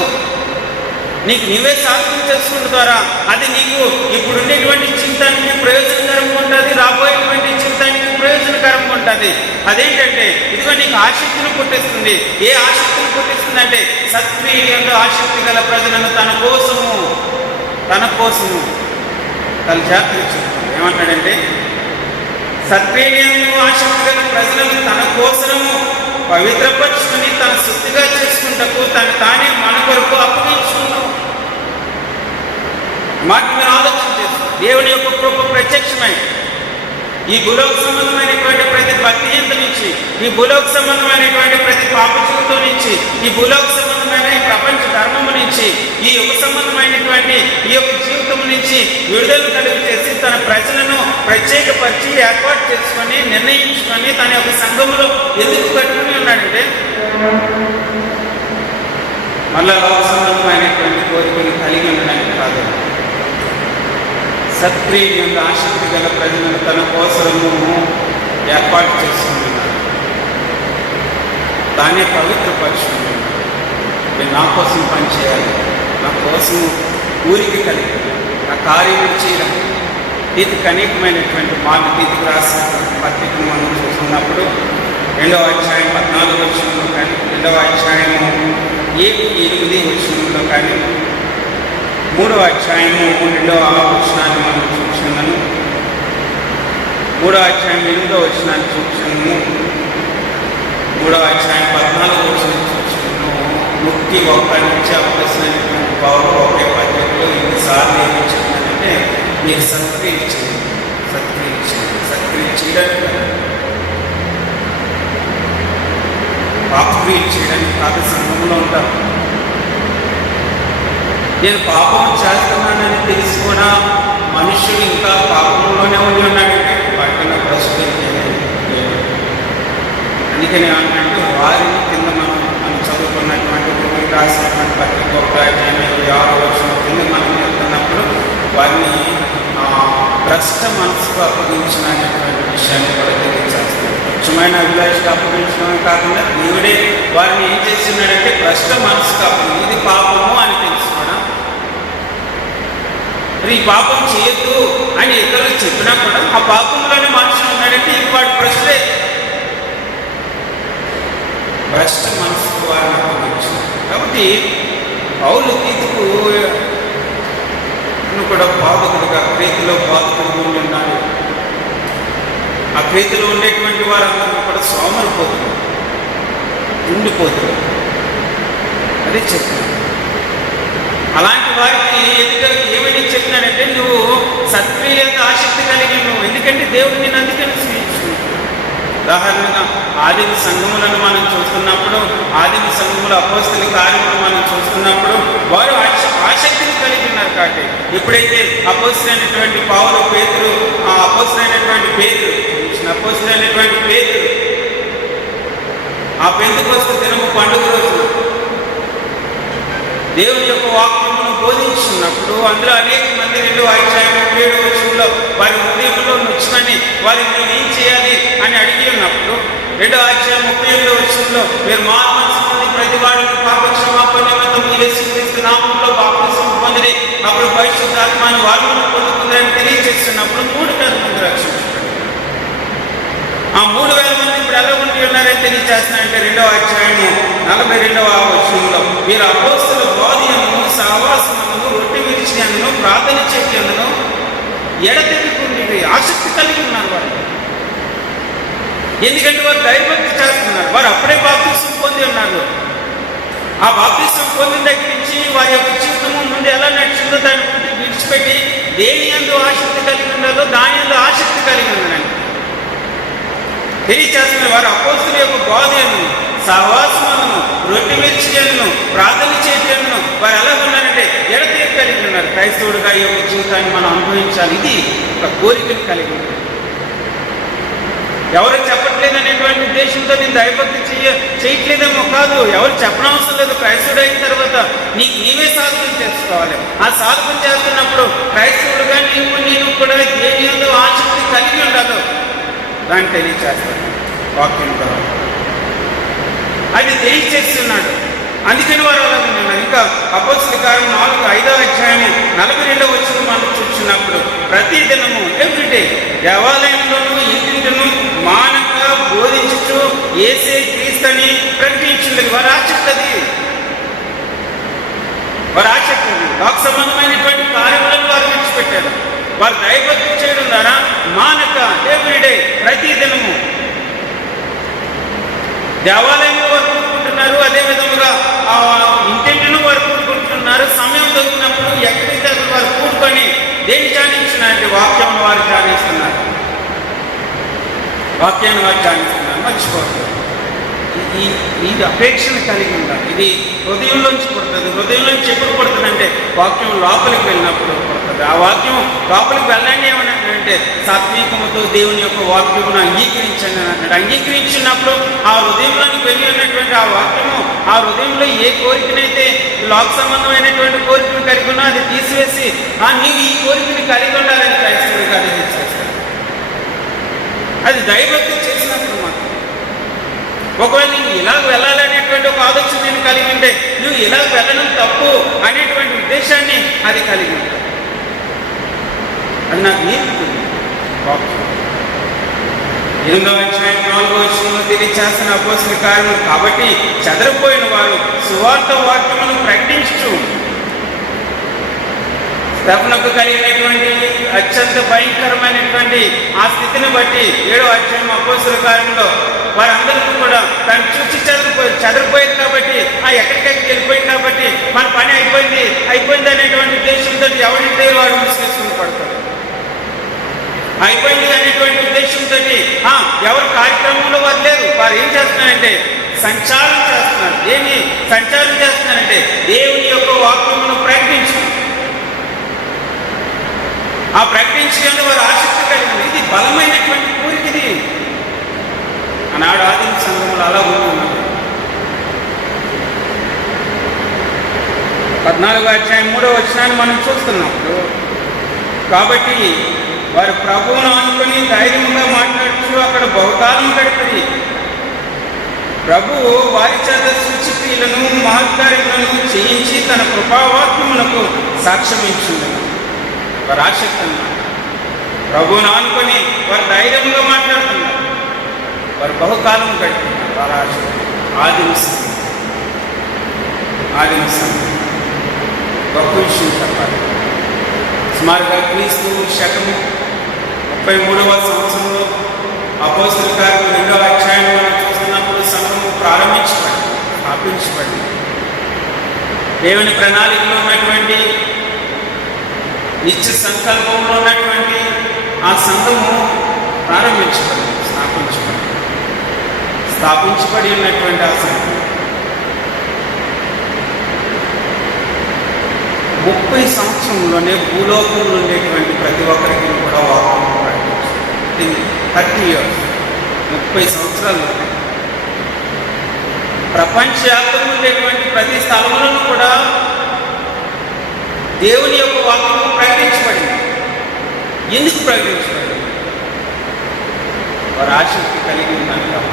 నీకు నీవే సాధన చేసుకున్న ద్వారా అది నీకు ఇప్పుడు ఉండేటువంటి జీవితానికి ప్రయోజనకరంగా ఉంటుంది, రాబోయేటువంటి జీవితానికి ప్రయోజనకరంగా ఉంటుంది. అదేంటంటే, ఇదిగో నీకు ఆసక్తిని పుట్టిస్తుంది. ఏ ఆసక్తిని పుట్టిస్తుంది అంటే, సత్క్రియలందు ఆసక్తి గల ప్రజలను తన కోసము తన జాతర చెప్తుంది. ఏమంటాడంటే, సత్క్రియలందు ఆసక్తి గల ప్రజలను తన కోసము పవిత్రపరుచుకుని తన శుద్ధిగా చేసుకుంటకు తను తానే మన కొరకు అప్పగించుకున్నాం. మాకు మీరు ఆలోచన చేస్తాం. దేవుని యొక్క కృప ప్రత్యక్షమై ఈ భూలోక సంబంధమైనటువంటి ప్రతి భక్తిహీనత నుంచి, ఈ భూలోక సంబంధమైనటువంటి ప్రతి పాప జీవితం నుంచి, ఈ భూలోక సంబంధమైన ఈ ప్రపంచ ధర్మము నుంచి, ఈ యుగ సంబంధమైనటువంటి ఈ యొక్క జీవితం నుంచి విడుదల కలిగి చేసి తన ప్రజలను ప్రత్యేకపరిచి ఏర్పాటు చేసుకొని నిర్ణయించుకొని తన యొక్క సంఘములో ఎందుకు కట్టుకుని ఉన్నాడంటే, మళ్ళా లోక సంబంధమైనటువంటి కోరికలు కలిగి ఉండడానికి కాదు, సత్క్రియలందు ఆసక్తి గల ప్రజలను తన కోసము ఏర్పాటు చేసుకుంటున్నాడు. తానే పవిత్రపరుచుకుంటున్నాడు. నేను నా కోసం పనిచేయాలి, నా కోసం ఊరికి కలిగి, నా కార్యం చేయడం, తీతుకు అనేకమైనటువంటి మార్లు తీతుకు రాసిన పత్రికను మనం చూస్తున్నప్పుడు 2వ అధ్యాయం 14వ వచనంలో కానీ 2వ అధ్యాయము 7-8 వచనంలో కానీ 3వ అధ్యాయము 2వ వచనాన్ని మనం చూస్తున్నాను, 3వ అధ్యాయం 8వ వచనాన్ని చూస్తున్నాము, 3వ అధ్యాయం 14వ వచనాన్ని చూస్తున్నాము. ముక్తి ఒక్క నుంచి అవలసినటువంటి పౌరు ఒకే పద్ధతిలో ఎన్నిసార్లు ఏమి చెప్తున్నానంటే మీరు సత్క్రియ చేయండి, సత్క్రియ చేయడానికి పాపక్రియ చేయడానికి కాదు సంఘంలో ఉంటారు. నేను పాపం చేస్తున్నానని తెలిసి కూడా మనుషులు ఇంకా పాపంలోనే ఉండి ఉన్నాడంటే పట్టణ ప్రశ్న. అందుకని ఏమంటే వారిని కింద మనం చదువుకున్నటువంటి రాసినటువంటి పత్రిక 1:26 వచనం కింద మనం వెళ్తున్నప్పుడు వారిని భ్రష్ట మనసుకు అప్పగించిన అనేటువంటి విషయాన్ని కూడా తెలియజేస్తారు. ముఖ్యమైన అభిలాషకు అప్పగించడమే కాకుండా దేవుడే వారిని ఏం చేస్తున్నాడంటే భ్రష్ట మనసుకు అప్పగించి ఇది పాపము అని తెలుసుకోవడం. ఈ పాపం చేయొద్దు అని ఇతరులు చెప్పినా కూడా ఆ పాపంలోనే మనుషులు ఉన్నాడంటే ఇది వాడి ప్రశ్నే. భ్రష్ట మనసుకు వారిని అప్పగించారు. కాబట్టి పౌలు తీతుకు కూడా బాధకుడుగా క్రీతులో బాధకుడుగా ఉన్నాడు. ఆ క్రీతులో ఉండేటువంటి వారందరూ కూడా సోమరిపోతున్నారు, ఉండిపోతున్నారు. అదే చెప్తున్నాను. అలాంటి వారికి ఎదుట ఏమని చెప్తున్నాడంటే నువ్వు సత్క్రియలకు ఆసక్తి కలిగి నువ్వు, ఎందుకంటే దేవుడు నేను అందుకని స్వీకరించుకున్నాను. ఉదాహరణగా ఆదిమ సంఘములను మనం చూస్తున్నప్పుడు, ఆదిమ సంఘముల అపోస్తల కార్యములు మనం చూస్తున్నప్పుడు వారు ఆసక్తిని కలిగి ఉన్నారు. కాబట్టి ఎప్పుడైతే అపోస్తలైనటువంటి పౌలు పేతురు అపోస్తలైనటువంటి పేతురు ఆ పెంతెకొస్తు దినము పండుగ రోజున దేవుని యొక్క వాక్యమును బోధించున్నప్పుడు అందులో అనేక మంది 2వ అధ్యాయం 7వ వచనంలో వారి హృదయంలో నొచ్చుకొని వారిని నేను ఏం చేయాలి అని అడిగి ఉన్నప్పుడు 2వ అధ్యాయం 37వ వచనంలో మీరు మారుమనసు పొంది ప్రతి వాడిని పాప క్షమాపణ నిమిత్తము యేసుక్రీస్తు నామములో బాప్తిసం పొందిరి అప్పుడు పరిశుద్ధాత్మను వారిని పొందుకుందని తెలియజేస్తున్నప్పుడు 3,000 మంది రక్షించారు. ఆ 3,000 మంది ఇప్పుడు ఎలా ఉండి ఉన్నారని తెలియజేస్తున్నారంటే 2వ అధ్యాయము 42వ వచనంలో మీరు అపోస్తల బోధనను సహవాసమును రొట్టె విరిచినందును ప్రార్థన చేసేందును ఎడతెగకుండి ఆసక్తి కలిగి ఉన్నారు వారు. ఎందుకంటే వారు దైవభక్తి చేస్తున్నారు. వారు అప్పుడే బాప్తిసం పొంది ఉన్నారు. ఆ బాప్తిసం పొందిన దగ్గర నుంచి వారి యొక్క జీవితము ముందు ఎలా నడిచిందో దాన్ని విడిచిపెట్టి దేని యందు ఆసక్తి కలిగి ఉన్నారో దాని యందు ఆసక్తి కలిగి ఉన్నారని తెలియచేస్తున్నారు. వారు అపోస్తలుల యొక్క బోధనను సహవాసమును రొట్టె విరిచినందును ప్రార్థన చేయటందును వారు ఎలా ఉన్నారంటే ఎడతెగ కలిగి ఉన్నారు. క్రైస్తవుడిగా ఈ యొక్క జీవితాన్ని మనం అనుభవించాలి. ఇది ఒక కోరికను కలిగి ఉంది. ఎవరు చెప్పట్లేదు అనేటువంటి ఉద్దేశంతో నేను దైవభక్తి చేయట్లేదేమో కాదు, ఎవరు చెప్పనవసరం లేదు. క్రైస్తవుడు అయిన తర్వాత నీవే సాధకం చేసుకోవాలి. ఆ సాధకం చేస్తున్నప్పుడు క్రైస్తవుడుగా నేను కూడా దేని యందు ఆసక్తి కలిగి ఉండాలో దాన్ని తెలియచేస్తాను వాక్యం ద్వారా. అది తెలియచేస్తున్నాడు. అందుకని వారు అలా ఉన్నారు. ఇంకా అపోస్తల కార్యం 5వ అధ్యాయము 42వ వచనం మనం చూస్తున్నప్పుడు ప్రతి దినము ఎవ్రీడే దేవాలయంలోనూ ఇంటింటను మానక బోధించుచు యేసే క్రీస్తుని ప్రకటించున్నది వారి ఆసక్తి. వాకు సంబంధమైనటువంటి కార్యములను వారు విడిచిపెట్టారు. వారు దైవభక్తి చేయడం ద్వారా మానక ఎవ్రీడే ప్రతి దినము దేవాలయంలో వారు కూడుకుంటున్నారు. అదేవిధంగా ఇంటింటిను వారు కూడుకుంటున్నారు. సమయం దొరికినప్పుడు ఎక్కడైతే వారు కూడుకొని దేన్ని ధ్యానించినారంటే వాక్యాన్ని వారు ధ్యానిస్తున్నారు. మర్చిపోతారు. ఇది అపేక్షను కలిగి ఉండాలి. ఇది హృదయంలోంచి పుడుతుంది. హృదయంలోంచి ఎప్పుడు పుడుతుందంటే వాక్యం లోపలికి వెళ్ళినప్పుడు పుడుతుంది. ఆ వాక్యం లోపలికి వెళ్ళండి ఏమన్నట్టు సాత్వికముతో దేవుని యొక్క వాక్యమును అంగీకరించండి అని అన్నాడు. అంగీకరించినప్పుడు ఆ హృదయంలోనికి వెళ్ళి ఉన్నటువంటి ఆ వాక్యము ఆ హృదయంలో ఏ కోరికనైతే లోక సంబంధమైనటువంటి కోరికను కలిగి ఉన్నా అది తీసివేసి నీవు ఈ కోరికని కలిగి ఉండాలని క్రైస్తవుడు కలిగి చేస్తాడు. అది దైవభక్తి చేసినప్పుడు మాత్రం. ఒకవేళ నువ్వు ఇలా వెళ్ళాలనేటువంటి ఒక ఆలోచన నేను కలిగి ఉంటే నువ్వు ఇలా వెళ్ళడం తప్పు అనేటువంటి ఉద్దేశాన్ని అది కలిగి ఉంటుంది. అది నాకు నేర్పుతుంది వాక్యం. 8వ అధ్యాయం 4వ వచనంలో తెలియచేసిన అపోస్తలుల కార్యములు కాబట్టి చెదరిపోయిన వారు సువార్త వాక్యమును ప్రకటించు. స్తెఫనుకు కలిగినటువంటి అత్యంత భయంకరమైనటువంటి ఆ స్థితిని బట్టి 7వ అధ్యాయం అపోస్తలుల కార్యంలో వారందరికీ కూడా తను చూసి చెదరిపోయింది కాబట్టి ఎక్కడికైనా వెళ్ళిపోయింది కాబట్టి మన పని అయిపోయింది అనేటువంటి ఉద్దేశంతో ఎవరైతే వాడు విశ్లేషణ పడతారు. అయిపోయింది అనేటువంటి ఉద్దేశంతో ఎవరు కార్యక్రమంలో వారు లేరు. వారు ఏం చేస్తున్నారంటే సంచారం చేస్తున్నారు. ఏమి సంచారం చేస్తున్నారంటే దేవుని యొక్క వాక్యమును ప్రకటించు. ఆ ప్రకటించడానికి వారు ఆసక్తి కలిగింది. ఇది బలమైనటువంటి కోరికది. ఆనాడు ఆదిమ సంఘములు అలా ఉన్నది. 14వ అధ్యాయం 3వ వచనాన్ని మనం చూస్తున్నప్పుడు కాబట్టి వారు ప్రభువును అనుకుని ధైర్యంగా మాట్లాడుతూ అక్కడ బహుకాలం గడిపి ప్రభువు వారి చేత సూచక్రియలను మహత్కార్యములను చేయించి తన కృపావాక్యమునకు సాక్ష్యమిచ్చింది. వారు ఆసక్తి ప్రభువును అనుకుని వారు ధైర్యంగా మాట్లాడుతున్నారు. వారు బహుకాలం గడిపినారు. వారు ఆసక్తి ఆదిమ సంఘం గొప్ప విషయం చెప్పాలి. సుమారుగా క్రీస్తు శకము 33వ సంవత్సరంలో అపోస్తలుల కార్యములు 2వ అధ్యాయం మనం చూస్తున్నప్పుడు సంఘము స్థాపించబడింది. దేవుని ప్రణాళికలో ఉన్నటువంటి నిత్య సంకల్పంలో ఉన్నటువంటి ఆ సంఘము స్థాపించబడి ఉన్నటువంటి ఆ సంఘం 30 సంవత్సరంలోనే భూలోకంలో ఉండేటువంటి ప్రతి ఒక్కరికి కూడా వాక్యం ప్రకటించింది. 30 years 30 సంవత్సరాల్లోనే ప్రపంచవ్యాప్తంగా ఉండేటువంటి ప్రతి స్థలములను కూడా దేవుని యొక్క వాక్యము ప్రకటించబడింది. ఎందుకు ప్రకటించబడింది? వారు ఆసక్తి కలిగి ఉన్నాను కాబట్టి.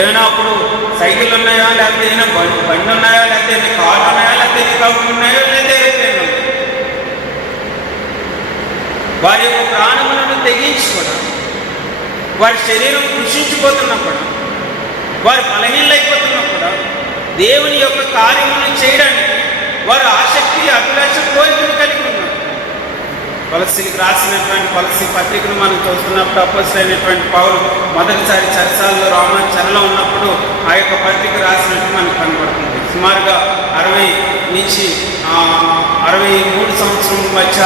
ఏమైనా అప్పుడు సైకిల్ ఉన్నాయా, లేకపోతే ఏదైనా బండి ఉన్నాయా, లేకపోతే ఏదైనా కార్లు ఉన్నాయా, లేకపోతే ఎన్ని కబుర్లు ఉన్నాయో, లేకపోతే ఏదైనా వారి యొక్క ప్రాణములను తెగించి కూడా వారి శరీరం కృషించిపోతున్నప్పుడు వారు బలహీనైపోతున్నప్పుడు దేవుని యొక్క కార్యములను చేయడానికి వారు ఆసక్తి అభిలాష కోరికలు కలిగి ఉన్నారు. కొలస్సీలకు రాసినటువంటి కొలస్సీ పత్రికను మనం చూస్తున్నప్పుడు అపోస్తలుడైనటువంటి పౌలు మొదటిసారి చర్చాల్లో రోమన్ చెరలో ఉన్నప్పుడు ఆ యొక్క పత్రిక రాసినట్టు మనకు కనబడుతుంది. సుమారుగా 60 నుంచి 63 సంవత్సరం మధ్య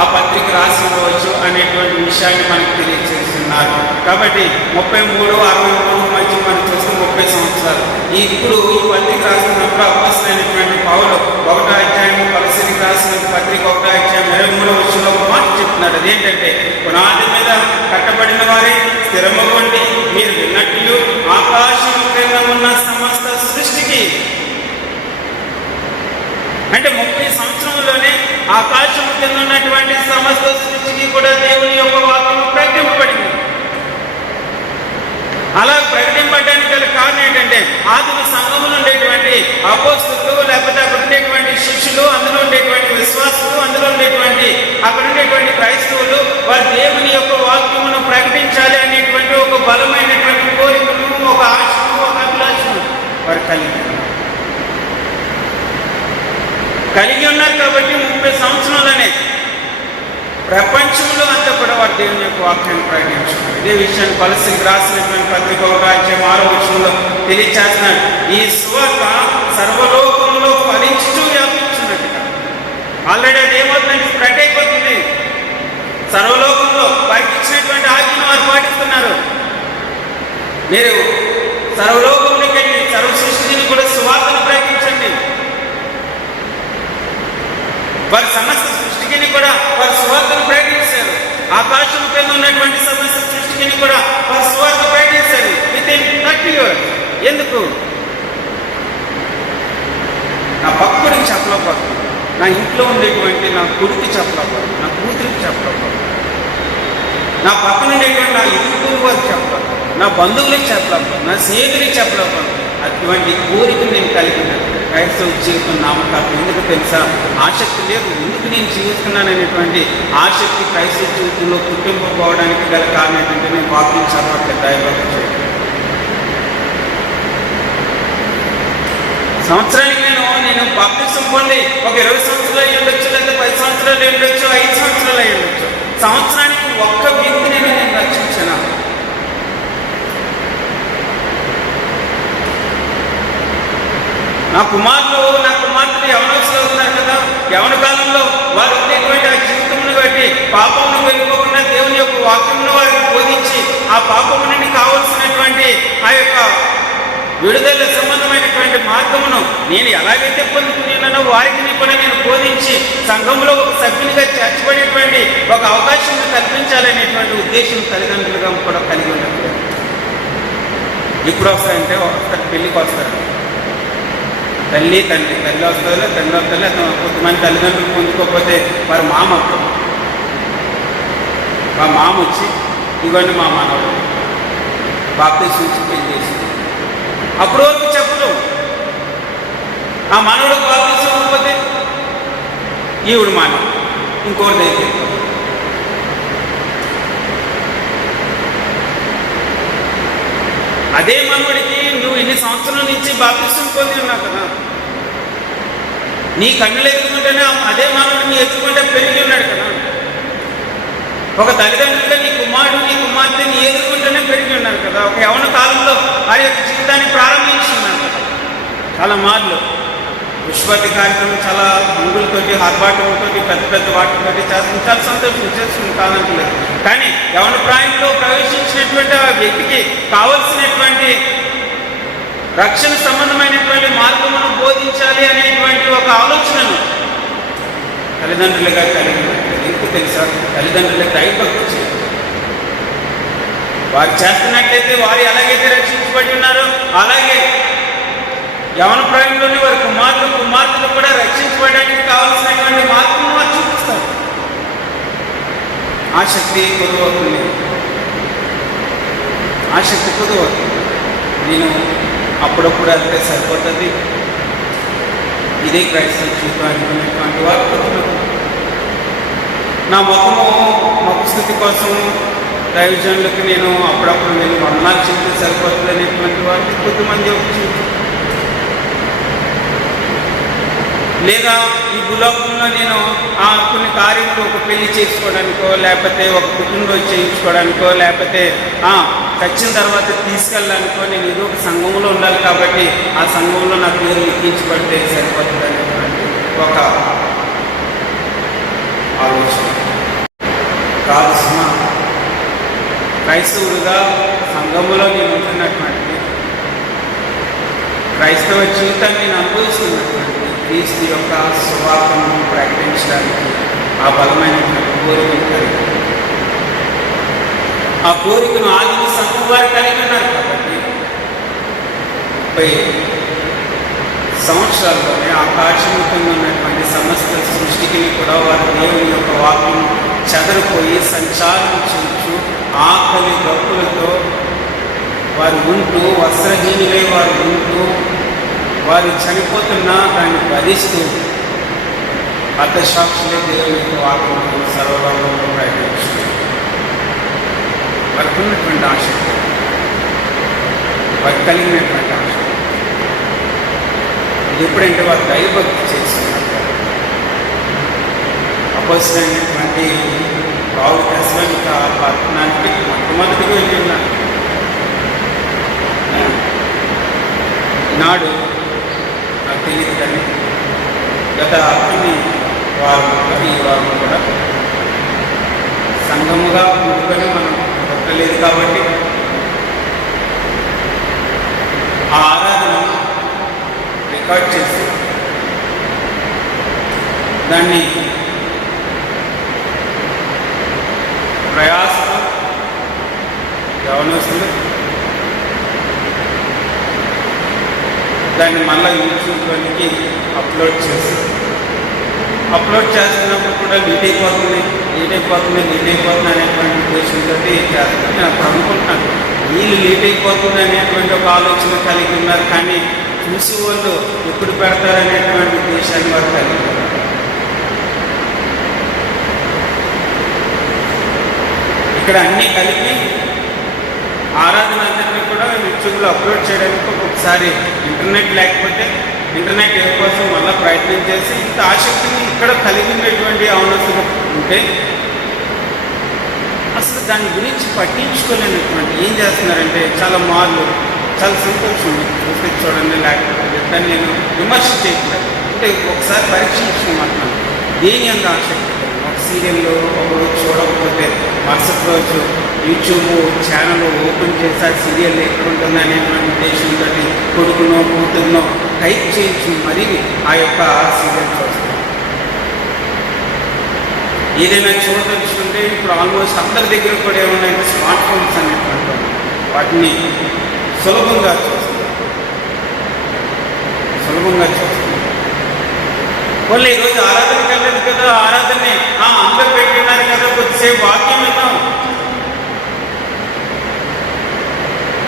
ఆ పత్రిక రాసి ఉండవచ్చు అనేటువంటి విషయాన్ని మనకు తెలియజేస్తున్నారు. కాబట్టి 33, 63 మధ్య మనం చూస్తే 30 సంవత్సరాలు. ఇప్పుడు ఈ పత్రిక రాసినప్పుడు అపోస్తలుడైనటువంటి పౌలు 1వ అధ్యాయం కొలస్సీలకు రాసిన పత్రిక 1వ అధ్యాయం 23వ వచనంలో ఒక మాట చెప్తున్నాడు. అదేంటంటే పునాది మీద కట్టబడిన వారే స్థిరమవ్వండి. మీరు విన్నట్లు ఆకాశం క్రింద ఉన్న సమస్త సృష్టికి, అంటే 30 సంవత్సరంలోనే ఆకాశం కింద ఉన్నటువంటి సమస్త సృష్టికి కూడా దేవుని యొక్క వాక్యం ప్రకటింపబడింది. అలా ప్రకటింపడానికి గల కారణం ఏంటంటే ఆదిమ సంఘములు ఉండేటువంటి అపోస్తలులు, లేకపోతే అక్కడ ఉండేటువంటి శిష్యులు, అందులో ఉండేటువంటి విశ్వాసులు, అందులో ఉండేటువంటి అక్కడ ఉండేటువంటి క్రైస్తవులు వారు దేవుని యొక్క వాక్యమును ప్రకటించాలి అనేటువంటి ఒక బలమైనటువంటి కోరికను, ఒక ఆశను, ఒక అభిలాషను వారు కలిగి ఉన్నారు. కాబట్టి 30 సంవత్సరాలనే ప్రపంచంలో అంతా కూడా వారు దేవుని యొక్క వాక్యాన్ని ప్రకటించుకున్నారు. ఇదే విషయాన్ని కొలస్సీలకు రాసినటువంటి పత్రిక 1వ అధ్యాయం 6వ వచనంలో తెలియచేస్తున్నాడు. ఈ సువార్త సర్వలోకంలో ఫలించుతూ వ్యాపించున్నట్టుగా. ఆల్రెడీ అది ఏమవుతుందంటే స్ప్రెడ్ అయిపోతుంది. సర్వలోకంలో వారికి ఇచ్చినటువంటి ఆజ్ఞను వారు పాటిస్తున్నారు. మీరు సర్వలోకంలోకి వెళ్ళి సర్వ సృష్టిని కూడా సువార్తను ప్రకటించండి. వారి సమస్త సృష్టిని కూడా వారి సువార్తను ప్రకటించారు. ఆకాశం కింద ఉన్నటువంటి సమస్త సృష్టిని కూడా వారి సువార్త ప్రకటించారు. Within 30 years. ఎందుకు? నా పక్కడికి చెప్పలేకపోతుంది, నా ఇంట్లో ఉండేటువంటి నా కొడుకు చెప్పలేకపోతుంది, నా కూతురికి చెప్పలేకపోతుంది, నా పక్కన ఉండేటువంటి నా ఇరుగు వారికి చెప్పలేకపోతుంది, నా బంధువులకి చెప్పలేకపోతుంది, నా స్నేహితులకి చెప్పలేకపోతుంది. అటువంటి కోరిక నేను కలిగి ఉన్నాను. క్రైస్తవ జీవితం నామకార్థం. ఎందుకు తెలుసా? ఆసక్తి లేదు. ఎందుకు నేను జీవిస్తున్నాను అనేటువంటి ఆసక్తి క్రైస్తవ జీవితంలో పుట్టింపుకోవడానికి గల కారణం ఏంటంటే నేను వాక్యం చదవట్లేదు, దైవభక్తి చేయడం. సంవత్సరానికి నేను బాప్తిసం పొంది ఒక 20 సంవత్సరాలు అయ్యి ఉండొచ్చు, లేదా 10 సంవత్సరాలు అయ్యి ఉండొచ్చు, 5 సంవత్సరాలు అయ్యి ఉండొచ్చు. సంవత్సరానికి ఒక్క వ్యక్తిని నేను రక్షించాను. నా కుమార్తెలు యవనస్తులు అవుతున్నారు కదా, యవన కాలంలో వారు ఉండేటువంటి ఆ జీవితమును బట్టి పాపమును వెళ్ళిపోకుండా దేవుని యొక్క వాక్యమును వారికి బోధించి ఆ పాపము నుండి కావలసినటువంటి ఆ యొక్క విడుదల సంబంధమైనటువంటి మార్గమును నేను ఎలాగైతే పొందుకున్నానో వారికి కూడా నేను బోధించి సంఘంలో ఒక సభ్యునిగా చేర్చబడేటువంటి ఒక అవకాశం కల్పించాలనేటువంటి ఉద్దేశం తల్లిదండ్రులుగా కూడా కలిగి ఉన్నట్టు. ఇప్పుడు వస్తాయంటే ఒకసారి పెళ్ళికి వస్తారు, తల్లి వస్తుందో తండ్రి వస్తుందో, కొంతమంది తల్లిదండ్రులు పొందుకోకపోతే వారి మామ వచ్చి ఇవన్నీ మా మనవడు బాప్తిసం ఇచ్చి పెళ్లి చేసి అప్పుడు వరకు చెప్పదు. ఆ మనవడు బాప్తిసం ఇవ్వకపోతే ఈవిడు మాట ఇంకోటి దగ్గర అదే మనవడికి నువ్వు ఇన్ని సంవత్సరాల నుంచి బాప్తిసం పొంది ఉన్నావు కదా, నీ కన్నులు ఎదుర్కొంటేనే అదే మనవడు నీ ఎదుర్కొంటే పెరిగి ఉన్నాడు కదా. ఒక తల్లిదండ్రులుగా నీ కుమార్తెని ఎదుర్కొంటేనే పెరిగి ఉన్నారు కదా. ఒక యవన కాలంలో వారి యొక్క జీవితాన్ని ప్రారంభించున్నారు కదా. చాలా మార్లు విశ్వతి కార్యక్రమం చాలా హంగులతోటి, ఆర్భాటంతో, పెద్ద వాటితోటి చేస్తుంది. చాలా సంతోషం చేస్తుంది కాదంటలేదు. కానీ యవన ప్రాయంలో ప్రవేశించినటువంటి ఆ వ్యక్తికి కావలసినటువంటి రక్షణ సంబంధమైనటువంటి మార్గమును బోధించాలి అనేటువంటి ఒక ఆలోచనను తల్లిదండ్రులుగా కలిగి ఎందుకు తెలుసా? తల్లిదండ్రులకు దైవభక్తి చేయాలి. వారు చేస్తున్నట్లయితే వారు ఎలాగైతే రక్షించబడి ఉన్నారో అలాగే యవన ప్రాయంలోనే వారి కుమార్తెలు కూడా రక్షించబడడానికి కావాల్సినటువంటి మార్గం వారు చూపిస్తారు. ఆసక్తి కొద్దువవుతుంది. నేను అప్పుడప్పుడు అంటే సరిపోతుంది, ఇదే క్రైస్తవ జీవితం అనుకునేటువంటి వారు నా ముఖస్థితి కోసం దైవజనులకు నేను అప్పుడప్పుడు నేను వందనాలు చెప్తే సరిపోతుంది అనేటువంటి వారికి కొద్దిమంది వచ్చి, లేదా ఈ భూలోకంలో నేను కొన్ని కార్యములు ఒక పెళ్లి చేసుకోవడానికో, లేకపోతే ఒక కుటుంబం చేయించుకోవడానికో, లేకపోతే చచ్చిన తర్వాత తీసుకెళ్ళడానికో నేను ఏదో ఒక సంఘంలో ఉండాలి కాబట్టి ఆ సంఘంలో నా పేరు లిఖించబడితే సరిపోతుంది అనేటువంటి ఒక ఆలోచన కాదు. క్రైస్తవుడుగా సంఘంలో నేను ఉంటున్నటువంటి క్రైస్తవ జీవితాన్ని నేను అనుభవిస్తున్నటువంటి క్రీస్తు యొక్క సువార్తను ప్రకటించడానికి ఆ బలమైనటువంటి కోరిక కలిగి, ఆ కోరికను ఆదిమ సంఘం వారు కలిగి ఉన్నారు కాబట్టి 30 సంవత్సరాల్లోనే ఆకాశముఖంగా ఉన్నటువంటి సమస్త సృష్టికి కూడా వారు దేవుని యొక్క వాక్యం చెదరిపోయి సంచారం చేయొచ్చు. ఆకలి గప్పులతో వారు ఉంటూ, వస్త్రహీనులై వారు ఉంటూ, వారు చనిపోతున్నా దాన్ని భరిస్తూ అర్థసాక్షులే దేవుని యొక్క వాక్యం సర్వలోకంలో ప్రకటించారు. వారికి ఉన్నటువంటి ఆసక్తి, వారికి కలిగినటువంటి ఆసక్తి ఎప్పుడంటే వారు దైవభక్తి చేస్తున్నారు. అపోజినటువంటి రావు దశలోనిక పట్టణానికి మొట్టమొదటిగా వెళ్ళి ఉన్నారు. ఈనాడు నాకు తెలియదు కానీ గత కొన్ని ఈ వారం కూడా సంఘముగా ముందుకొని మనం దొరకలేదు కాబట్టి ఆ ఆరాధన రికార్డ్ చేసి దాన్ని ప్రయాసంతో యవనస్తులు దాన్ని మళ్ళీ యూట్యూబ్లోనికి అప్లోడ్ చేస్తున్నప్పుడు కూడా లేట్ అయిపోతుంది అనేటువంటి ఉద్దేశంతో చేస్తాను. నేను అప్పుడు అనుకుంటున్నాను వీళ్ళు లేట్ అయిపోతుంది అనేటువంటి ఒక ఆలోచన కలిగి ఉన్నారు. కానీ చూసి వాళ్ళు ఎప్పుడు పెడతారనేటువంటి ఉద్దేశాన్ని వారు కలిగి ఉన్నారు. ఇక్కడ అన్నీ కలిపి ఆరాధన అంతటిని కూడా యూట్యూబ్లో అప్లోడ్ చేయడానికి ఒక్కొక్కసారి ఇంటర్నెట్ లేకపోతే ఇంటర్నెట్ కోసం మళ్ళీ ప్రయత్నం చేసి ఇంత ఆసక్తిని ఇక్కడ కలిగినటువంటి అవనస్తులు ఉంటే అసలు దాని గురించి పట్టించుకోలేనటువంటి ఏం చేస్తున్నారంటే చాలా మార్లు చాలా సంతోషం చూస్తే చూడండి, లేకపోతే దాన్ని నేను విమర్శ చేయట్లేదు. అంటే ఒకసారి పరీక్షించిన మాత్రం దేని అంత ఆసక్తి ఒక సీరియల్లో ఒకరోజు చూడకపోతే మరుసటి రోజు యూట్యూబ్ ఛానల్ ఓపెన్ చేసి ఆ సీరియల్ ఎక్కడ ఉంటుంది అనేటువంటి ఉద్దేశంతో కొడుకునో కూతురునో టైప్ చేయించి మరీ ఆ యొక్క సీరియల్ చూస్తాం. ఏదైనా చూడదలుచుకుంటే ఇప్పుడు ఆల్మోస్ట్ అందరి దగ్గర కూడా ఏమున్నాయంటే స్మార్ట్ ఫోన్స్ అనేటువంటి వాటిని సులభంగా చూస్తుంది. వాళ్ళు ఈరోజు ఆరాధనకి వెళ్ళదు కదా, ఆరాధనే అందరు పెట్టినారు కదా, కొద్దిసేపు వాక్యం విన్నాం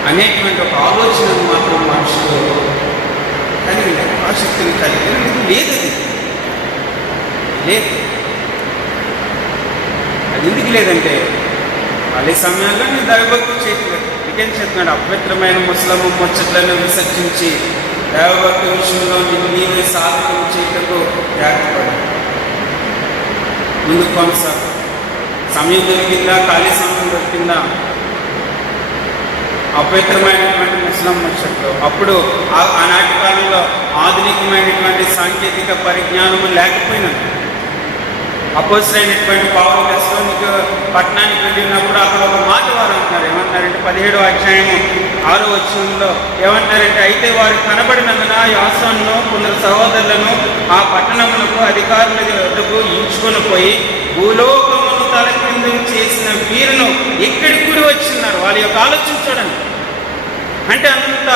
అనేటువంటి ఒక ఆలోచన మాత్రం మనుషులు కలిగి ఆసక్తిని కలిగి లేదు. లేదు అది ఎందుకు లేదంటే అదే సమయాల్లో నేను దైవభక్తి చేయట్లేదు. ఇంకేం చెప్తున్నాడు, అపవిత్రమైన ముసలమ్మ ముచ్చట్లను విసర్జించి దైవభక్తి విషయంలో నీవే సాధకం చేయటకు జాగ్రత్తపడు. ముందుకు కొనసాగు. సమయం దొరికిందా, ఖాళీ సమయం దొరికిందా, అపవిత్రమైనటువంటి ముస్లిం ముచ్చట్లు. అప్పుడు ఆనాటి కాలంలో ఆధునికమైనటువంటి సాంకేతిక పరిజ్ఞానము లేకపోయినా అపోజిట్ పౌలు తెస్సలోనిక పట్టణానికి వెళ్ళినప్పుడు అక్కడ ఒక మాట వారు అంటున్నారు. ఏమంటారంటే 17వ అధ్యాయము 6వ వచనంలో ఏమంటారంటే, అయితే వారు కనబడినందున యాసోనును కొందరు సహోదరులను ఆ పట్టణములకు అధికారుల వద్దకు ఈడ్చుకొని పోయి భూలోకమును తలకిందులు చేసిన వీరును ఎక్కడికి కూడి వచ్చిన్నారు. వాళ్ళ యొక్క ఆలోచన చూడండి. అంటే అంత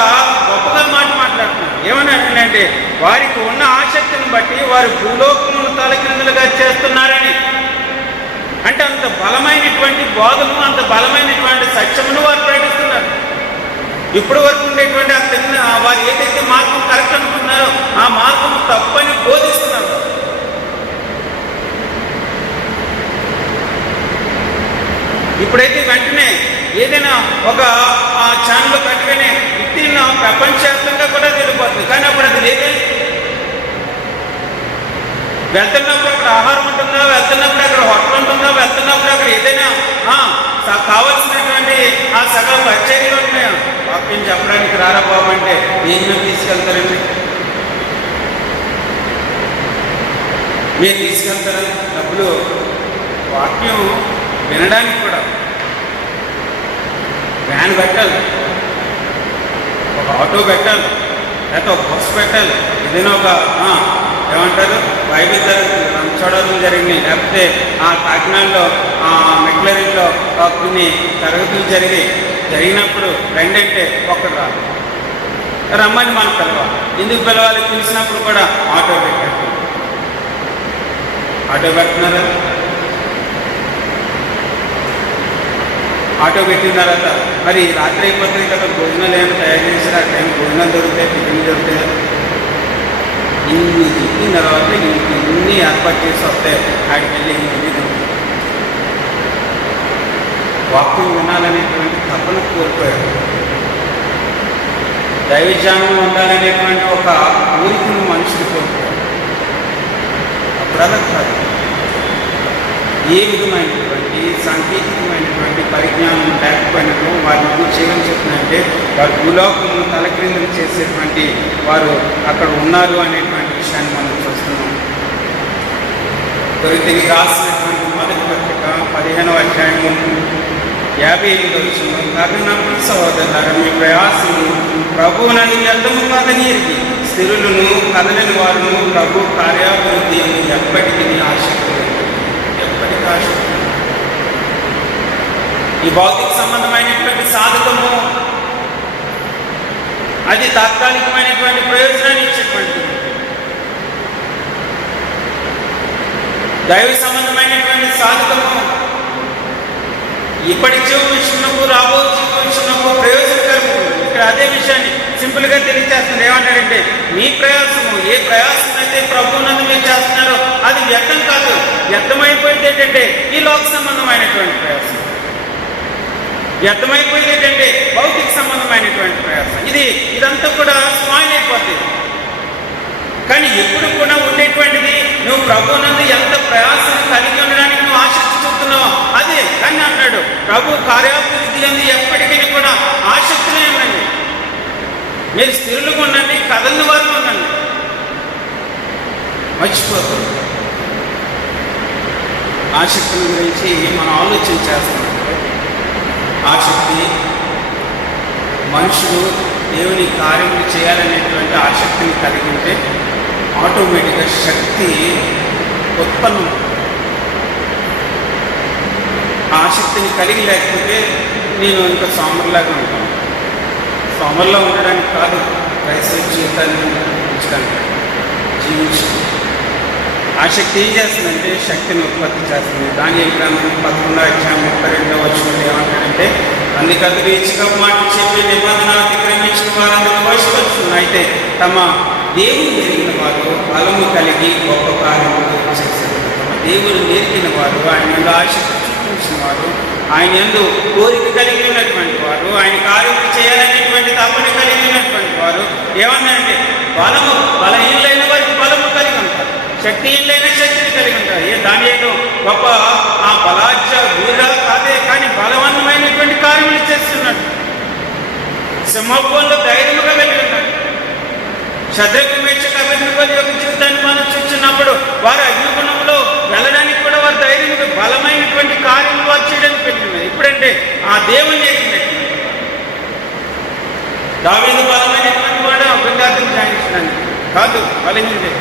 గొప్పగా మాట్లాడుతున్నారు. ఏమని అంటే వారికి ఉన్న ఆసక్తిని బట్టి వారు భూలోకమును తలకిందులుగా చేస్తున్నారని. అంటే అంత బలమైనటువంటి బోధను, అంత బలమైనటువంటి సత్యమును వారు ప్రకటిస్తున్నారు. ఇప్పటి వరకు ఉండేటువంటి వారు ఏదైతే మార్గం కరెక్ట్ అనుకుంటున్నారో ఆ మార్గం తప్పని బోధిస్తున్నారు. ఇప్పుడైతే వెంటనే ఏదైనా ఒక ఛానల్ కట్టుకునే వ్యక్తిని ప్రపంచవ్యాప్తంగా కూడా తెలియపోతుంది. కానీ అప్పుడు అది లేదే. వెళ్తున్నప్పుడు అక్కడ ఆహారం ఉంటుందా, వెళ్తున్నప్పుడు అక్కడ హోటల్ ఉంటుందా, వెళ్తున్నప్పుడు అక్కడ ఏదైనా కావాల్సినటువంటి ఆ సకల పరిచర్యలు ఉన్నాయా? వాక్యం చెప్పడానికి రారా బాబు అంటే దేనిలో తీసుకెళ్తారండి? మీరు తీసుకెళ్తారా? డబ్బులు వాక్యం వినడానికి కూడా వ్యాన్ పెట్టాలి, ఒక ఆటో పెట్టాలి, లేకపోతే ఒక బస్సు పెట్టాలి, ఏదైనా ఒక ఏమంటారు బైబిల్ చూడడం జరిగినాయి. లేకపోతే కాకినాడలో మెక్లరీన్లో కొన్ని తరగతులు జరిగినప్పుడు రెండంటే ఒక్కడు రాదు, రమ్మని మనం పిలవాలి. ఎందుకు పిలవాలి? పిలిచినప్పుడు కూడా ఆటో పెడుతున్నారా? ఆటో పెట్టిన తర్వాత మరి రాత్రి అయిపోతుంది కదా, భోజనాలు ఏమైనా తయారు చేసి ఆ టైం భోజనాలు దొరుకుతాయి, టిఫిన్ దొరుకుతాయి. ఇన్ని తిట్టిన తర్వాత ఇన్ని ఏర్పాటు చేసి వస్తాయి. ఆడికి వెళ్ళి ఇన్ని దొరుకుతాయి. వాక్యం వినాలనేటువంటి తపన కోల్పోయాడు. దైవజ్ఞానం ఉండాలనేటువంటి ఒక కోరికను మనుషులు కోల్పోయాడు. అప్పుడు అలా కాదు. ఏ విధమైనటువంటి సాంకేతికమైనటువంటి పరిజ్ఞానం లేకపోయినప్పుడు వారిని చేయడం చెప్తుందంటే వారు భూలోకమును తలక్రిందులు చేసేటువంటి వారు అక్కడ ఉన్నారు అనేటువంటి విషయాన్ని మనం చూస్తున్నాం. కొరింథీయులకు రాసినటువంటి మొదటి పత్రిక 15వ అధ్యాయము 58వ వచనం, కారణం సహోదరులారా, మీ ప్రయాసము ప్రభువునని వ్యర్థము కాదని ఎరిగి స్థిరులను కదలని వారును ప్రభు కార్యాభివృద్ధి ఎప్పటికీ ఆసక్తి. ఈ భౌతిక సంబంధమైనటువంటి సాధకము అది తాత్కాలికమైనటువంటి ప్రయోజనాన్ని ఇచ్చేటువంటిది. దైవ సంబంధమైనటువంటి సాధకము ఇప్పటి జీవ విషయంలో రాబో జీవ విషయంలో ప్రయోజనకరము. ఇక్కడ ఇక్కడ అదే విషయాన్ని సింపుల్గా తెలియజేస్తున్నారు. ఏమంటాడంటే మీ ప్రయాసము, ఏ ప్రయాసం అయితే ప్రభువునందు మీరు చేస్తున్నారో అది వ్యర్థం కాదు. వ్యర్థమైపోయింది ఏంటంటే ఈ లోక సంబంధమైనటువంటి ప్రయాసం, వ్యర్థమైపోయింది ఏంటంటే భౌతిక సంబంధమైనటువంటి ప్రయాసం. ఇదంతా కూడా స్పాయిల్ అయిపోతుంది. కానీ ఎప్పుడు కూడా ఉండేటువంటిది నువ్వు ప్రభువునందు ఎంత ప్రయాసం కలిగి ఉండడానికి నువ్వు ఆసక్తి చూపుతున్నావు అదే. కానీ అన్నాడు ప్రభు కార్యాభివృద్ధి అంది ఎప్పటికీ కూడా ఆసక్తినే ఉండండి, మీరు స్థిరులుగా ఉండండి, కదలని వారు ఉండండి, మర్చిపోతుంది. ఆసక్తుల గురించి మనం ఆలోచన చేస్తున్నాం. ఆసక్తి మనుషులు దేవుని కార్యములు చేయాలనేటువంటి ఆసక్తిని కలిగి ఉంటే ఆటోమేటిక్గా శక్తి ఉత్పన్నం. ఆసక్తిని కలిగి లేకపోతే నేను ఇంకా సోమరులాగా ఉంటాను. సోమరులా ఉండడానికి కాదు, క్రైస్తవ జీవితాన్ని ఉంచడానికి, జీవించడం. ఆసక్తి ఏం చేస్తుందంటే శక్తిని ఉత్పత్తి చేస్తుంది. దానియేలు గ్రంథం 11:32 ఏమంటాడంటే అందుకది రీచిగా మాట చెప్పి నిబంధన అతిక్రమించిన వారందరూ వశపరుచున్నారు. అయితే తమ దేవుని ఎరిగిన వారు బలము కలిగి గొప్ప కార్యములు చేశారు. తమ దేవుని నేర్పిన వారు, ఆయన యందు ఆసక్తి చూపించిన వారు, ఆయన యందు కోరిక కలిగి ఉన్నటువంటి వారు, ఆయన కార్యములు చేయాలనేటువంటి తపన కలిగి ఉన్నటువంటి వారు ఏమన్నారంటే బలహీనులైన వారికి బలము కలిగి ఉంటారు, శక్తిహీనులైన శక్తిని కలిగి ఉంటారు. దానియేలు గొప్ప ఆ బలాఢ్య వీర కాదే, కానీ బలవంతమైనటువంటి కార్యములు చేస్తున్నాడు. సింహభూమిలో ధైర్యముగా కలిగి ఉన్నాడు. శద్రకు మేషకు అబేద్నెగోల యొక్క జీవితాన్ని మనం చూస్తున్నప్పుడు వారు అగ్నిగుణంలో వెళ్ళడానికి కూడా వారు ధైర్యంగా బలమైనటువంటి కార్యములు వారు చేయడానికి పెట్టుకున్నారు. ఇప్పుడంటే ఆ దేవుని ఎరిగినటువంటి దావీదు బలమైనటువంటి వాడు అభివృద్ధిని జాయించడానికి కాదు, బలహీనుడే.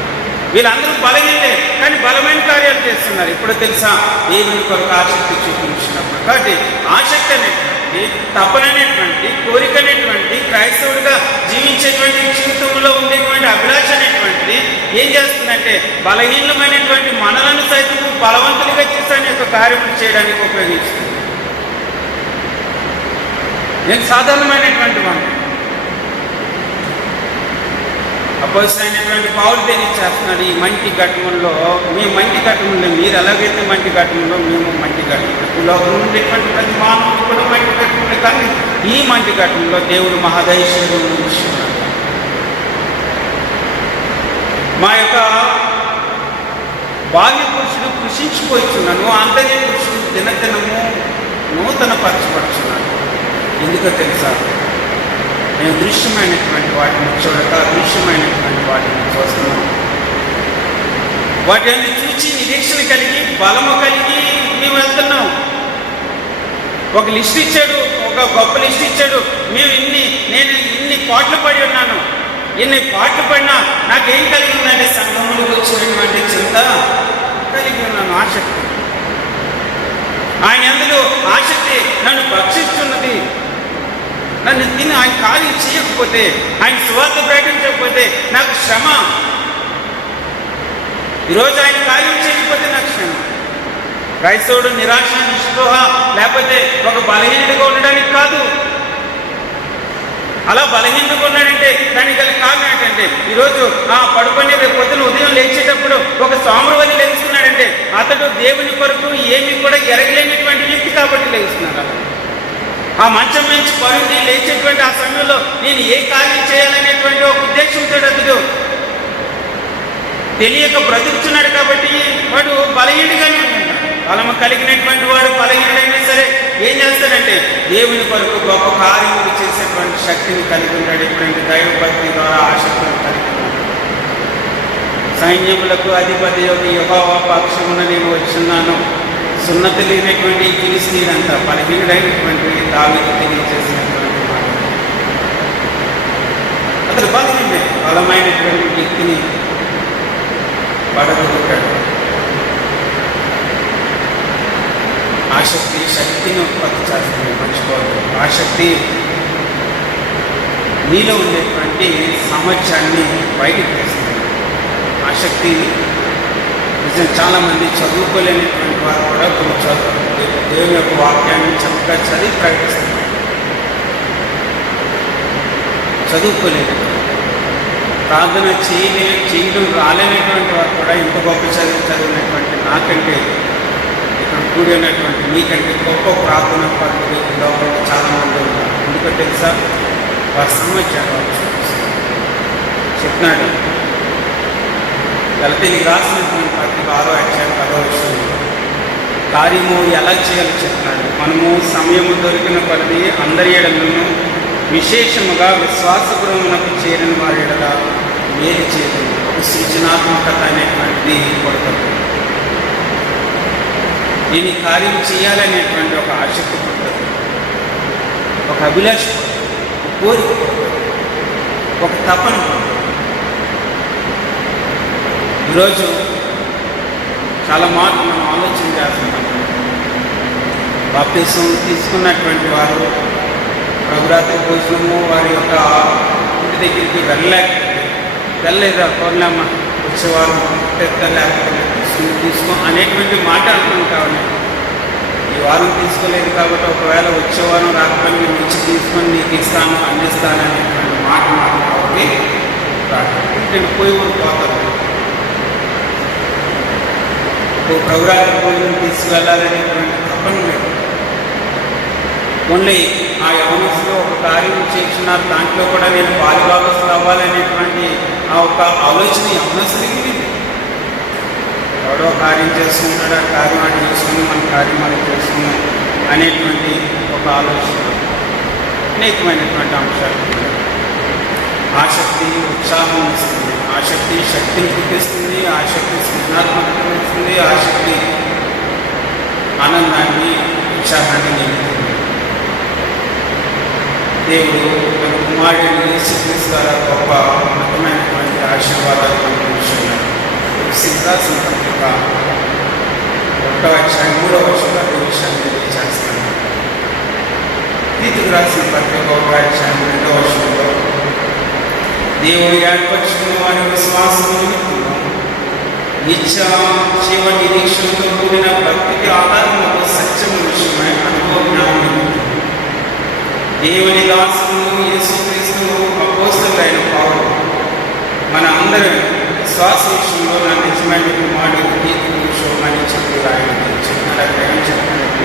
వీళ్ళందరూ బలహీనులే కానీ బలమైన కార్యాలు చేస్తున్నారు. ఇప్పుడు తెలుసా దేవుని కొరకు ఆసక్తి చూపించినప్పుడు. కాబట్టి ఆసక్తి అనేటువంటి, తపననేటువంటి, కోరిక అనేటువంటి, క్రైస్తవుడిగా జీవించేటువంటి జీవితంలో ఉండేటువంటి అభిలాష అనేటువంటిది ఏం చేస్తుందంటే బలహీనమైనటువంటి మనలను సైతం బలవంతులుగా చేసే యొక్క కార్యములు చేయడానికి ఉపయోగిస్తుంది. నేను సాధారణమైనటువంటి వాడిని. అపోజిట్ పౌలు తెలియచేస్తున్నాడు ఈ మంటి ఘటనలో, మీ మంటి ఘటనలో మీరు ఎలాగైతే మంటి ఘటనలో మేము మంటి ఘటనలో లోపల ఉండేటువంటి ప్రతి మానవుడు కూడా మంటి ఘటనలో, కానీ ఈ మంటి ఘటనలో దేవుడు మహాదైశ్వర్యం ఉంచున్నాడు. మా యొక్క బాల్య పురుషుడు కృషించిపోతున్నాను, ఆంతర్య పురుషుడు దినదినము నూతన పరచపడుచున్నాడు. ఎందుకో తెలుసా, మేము దృశ్యమైనటువంటి వాటిని చూడక దృశ్యమైనటువంటి వాటిని చూస్తున్నాం. వాటిని చూసి నిరీక్షణ కలిగి బలము కలిగి మేము వెళ్తున్నాం. ఒక లిస్ట్ ఇచ్చాడు, ఒక గొప్ప లిస్ట్ ఇచ్చాడు. నేను ఇన్ని పాటలు పడి ఉన్నాను, ఇన్ని పాటలు పడినా నాకేం కలిగి ఉందంటే సంఘంలో వచ్చినటువంటి చింత కలిగి ఉన్నాను, ఆసక్తి. ఆయన అందులో ఆసక్తి నన్ను భక్షిస్తున్నది. నన్ను తిని ఆయన కార్యం చేయకపోతే, ఆయన సువార్త ప్రకటించకపోతే నాకు శ్రమ. ఈరోజు ఆయన కార్యం చేయకపోతే నాకు శ్రమ. క్రైస్తవుడు నిరాశ, నిస్పృహ లేకపోతే ఒక బలహీనుడిగా ఉండడానికి కాదు. అలా బలహీనంగా ఉన్నాడంటే దానికి గల కారణం ఏంటంటే ఈరోజు పడుకొని రేపు పొద్దున ఉదయం లేచేటప్పుడు ఒక సోమరువని లేస్తున్నాడంటే అతడు దేవుని కొరకు ఏమి కూడా ఎరగలేనటువంటి వ్యక్తి కాబట్టి లేస్తున్నాడు. ఆ మంచం నుంచి పరుండి లేచేటువంటి ఆ సమయంలో నేను ఏ కార్యం చేయాలనేటువంటి ఒక ఉద్దేశంతో అతడు తెలియక బ్రతుకుతున్నాడు. కాబట్టి వాడు బలహీనుడిగానే ఉన్నాడు. బలము కలిగినటువంటి వాడు బలహీనుడైనా సరే ఏం చేస్తాడంటే దేవుని కొరకు గొప్ప కార్యములు చేసేటువంటి శక్తిని కలిగి ఉంటాడు. ఎప్పుడంటే దైవభక్తి ద్వారా ఆసక్తిని కలిగి ఉన్నాడు. సైన్యములకు అధిపతి యెహోవా పక్షమున నేను వచ్చున్నాను. సున్నతి లేనటువంటి ఫిలిష్తీయుడంతా బలహీనుడైనటువంటి దావీదు తెలియజేసినటువంటి మాట. అతడు బలమైనటువంటి వ్యక్తిని పడగొట్టాడు. ఆసక్తి శక్తిని ఉత్పత్తి చేస్తుంది, మర్చిపోవద్దు. ఆసక్తి నీలో ఉండేటువంటి సామర్థ్యాన్ని బయటికి తెస్తుంది. ఆసక్తి నిజం చాలామంది చదువుకోలేనటువంటి వారు కూడా దేవుని యొక్క వాక్యాన్ని చక్కగా చదివి ప్రకటిస్తున్నారు. చదువుకోలేదు, ప్రార్థన చేయడం రాలేనటువంటి వారు కూడా ఇంత గొప్ప చదివినటువంటి నాకంటే ఇక్కడ కూడినటువంటి మీకంటే గొప్ప ప్రార్థన పద్ధతి లోపల చాలామంది ఉన్నారు. ఎందుకో తెలుసా? వారు సంవత్సరాలు చెప్తున్నాడు. గలతీయులకు రాసినటువంటి పత్రిక 6వ అధ్యాయం 10వ వచనంలో కార్యము ఎలా చేయాలో చెప్తున్నాడు. మనము సమయము దొరికిన కొలది అందరి ఎడలను విశేషముగా విశ్వాసపురమునకు చేరిన వారి ఎడల మేలు చేయడం ఒక సృజనాత్మకత అనేటువంటిది కొడతాడు. నేను ఈ కార్యం చేయాలనేటువంటి ఒక ఆసక్తి పడుతుంది, ఒక అభిలాష, ఒక కోరిక, ఒక తపన. ఈరోజు చాలా మార్పు మనం ఆలోచన చేస్తున్నాం. బాప్తిసం తీసుకున్నటువంటి వారు ప్రభురాత్రి భోజనము వారి యొక్క ఇంటి దగ్గరికి వెళ్ళలేదా పౌర్ణమ్మ వచ్చేవారు లేకపోతే తీసుకో అనేటువంటి మాట అనుకుంటాను. ఈ వారం తీసుకోలేదు కాబట్టి ఒకవేళ వచ్చేవారం రాకపోతే నేను వచ్చి తీసుకొని నీకు ఇస్తాను అందిస్తాను అనేటువంటి మాట కాబట్టి నేను పోయి పోతాను. ప్రభురాత్రి భోజనం తీసుకువెళ్ళాలనేటువంటి తప్పన లేదు. ఓన్లీ ఆ యవనస్తులో ఒక కార్యం చేస్తున్నారు, దాంట్లో కూడా నేను పాలుభాగస్తులు అవ్వాలనేటువంటి ఆ ఒక ఆలోచన యవనస్తుడికి లేదు. ఎవడో కార్యం చేసుకుంటాడు, ఆ కార్యం అది చేసుకుని మన కార్యం అది చేసుకున్నాం అనేటువంటి ఒక ఆలోచన. అనేకమైనటువంటి అంశాలు. ఆసక్తి ఉత్సాహం ఇస్తుంది, ఆసక్తి శక్తిని పుట్టిస్తుంది, ఆసక్తి సృజనాత్మకతను ఇస్తుంది, ఆసక్తి ఆనందాన్ని ఉత్సాహాన్ని నింపుతుంది. దేవుడు తన కుమారుడిని యేసుక్రీస్తు ద్వారా గొప్ప ఉన్నతమైనటువంటి ఆశీర్వాదాలు అనుభవిస్తున్నారు. సింహాసన పత్రిక 1వ అధ్యాయం 3వ వచనంలో ఈ విషయాన్ని తెలియజేస్తున్నాను. తీతుకు రాసిన పత్రిక 1వ అధ్యాయం 2వ వచనంలో దేవుడు ఏర్పరచుకున్న వారి విశ్వాసం నిమిత్తము నిత్య జీవ నిరీక్షణతో కూడిన భక్తికి ఆధారములకు సత్యం విషయమై అనుభవ జ్ఞానం నిమిత్తం దేవుని దాసులు యేసుక్రీస్తు అపోస్తలుడైన పౌలు మన అందరం విశ్వాస విషయంలో నా నిజమైన కుమారుడు తీతుకు విషయమని చెప్పి రాయడం చెప్పినట్టు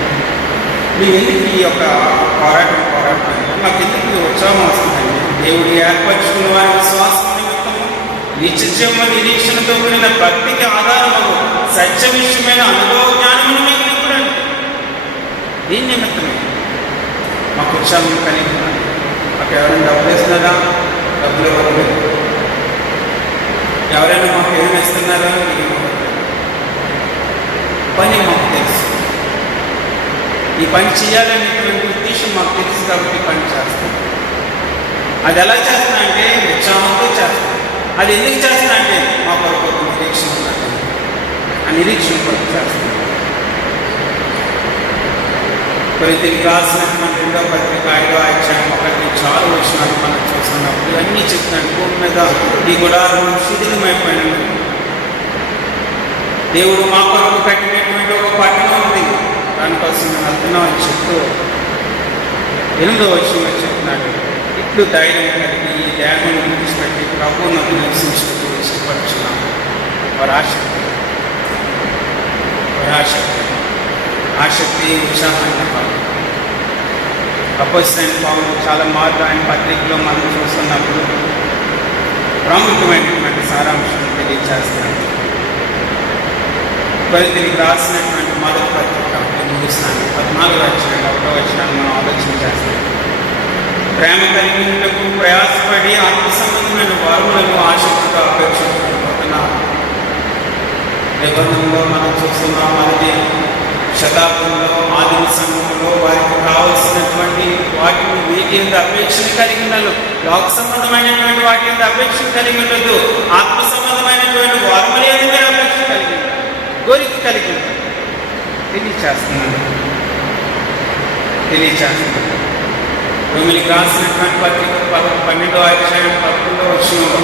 మేము ఎందుకు ఈ యొక్క పోరాటం మాకు ఎందుకు ఉత్సాహం వస్తుందండి? దేవుడు ఏర్పరచుకున్న వారి విశ్వాసం నిమిత్తము నిత్యజీవ నిరీక్షణతో కూడిన భక్తికి ఆధారము సత్య విషయమైన అనుభవ జ్ఞానమును మీకు నింపడండి. దీని నిమిత్తమే మాకు ఉత్సాహం కలిగి మాకు ఎవరైనా డబ్బులు ఇస్తున్నారా? డబ్బులు ఇవ్వలేదు. ఎవరైనా మాకు ఏమైనా ఇస్తున్నారా? పని మాకు తెలుసు, ఈ పని చేయాలనేటువంటి ఉద్దేశం మాకు తెలుసు కాబట్టి పని చేస్తాం. అది ఎలా చేస్తున్నా అంటే ఉత్సాహంతో చేస్తాం. అది ఎందుకు చేస్తున్నా అంటే మా కొరకు నిరీక్షణ ఉన్నది, ఆ నిరీక్షణ కొరకు చేస్తాం. కొరింథీయులకు రాసినటువంటి 2వ పత్రిక 5వ అధ్యాయం 1-4 వచనాలు మనం చూస్తున్నప్పుడు ఇవన్నీ చెప్తున్నాను. భూమి మీద ఈ గుడారం శిథిలమైపోయిన దేవుడు మా కొరకు కట్టినటువంటి ఒక పట్టణం ఉంది, దానికోసం మేము వెళ్తున్నాం అని చెప్తూ 8వ వచనంలో చెప్తున్నాడు. ఇట్లు ధైర్యం కలిగి ఈ దేహం విడిచిపెట్టి ప్రభువును నివసించుటకు ఇష్టపడుచున్నాం. ఆసక్తి ఉత్సాహాన్ని కాదు. అపోస్తలుడైన పౌలు చాలా మార్లు ఆయన పత్రికలో మనం చూస్తున్నప్పుడు ప్రాముఖ్యమైనటువంటి సారాంశం తెలియజేస్తున్నాడు. కొరింథీయులకు రాసినటువంటి మొదటి పత్రిక ముగిస్తాను 14వ అధ్యాయం 1వ వచనాన్ని మనం ఆలోచన చేస్తాం. ప్రేమ కలిగినకు ప్రయాసపడి ఆత్మ సంబంధమైన వరములను ఆసక్తిగా అపేక్షిస్తున్నారు. నిబంధనలో మనం చూస్తున్నాం. మొదటి శతాబ్దంలో ఆదిమ సంఘంలో వారికి కావలసినటువంటి వాటిని వీటి యొక్క అపేక్షను కలిగి ఉండదు, లోక సంబంధమైనటువంటి వాటి యొక్క అపేక్షను కలిగి ఉండదు, ఆత్మ సంబంధమైనటువంటి వరములు ఏది మీరు అపేక్ష కలిగి కోరిక కలిగి ఉంటారు. తెలియచేస్తున్నాను. రోమీయులకు రాసినటువంటి పత్రిక 12వ అధ్యాయం 11వ వచనంలో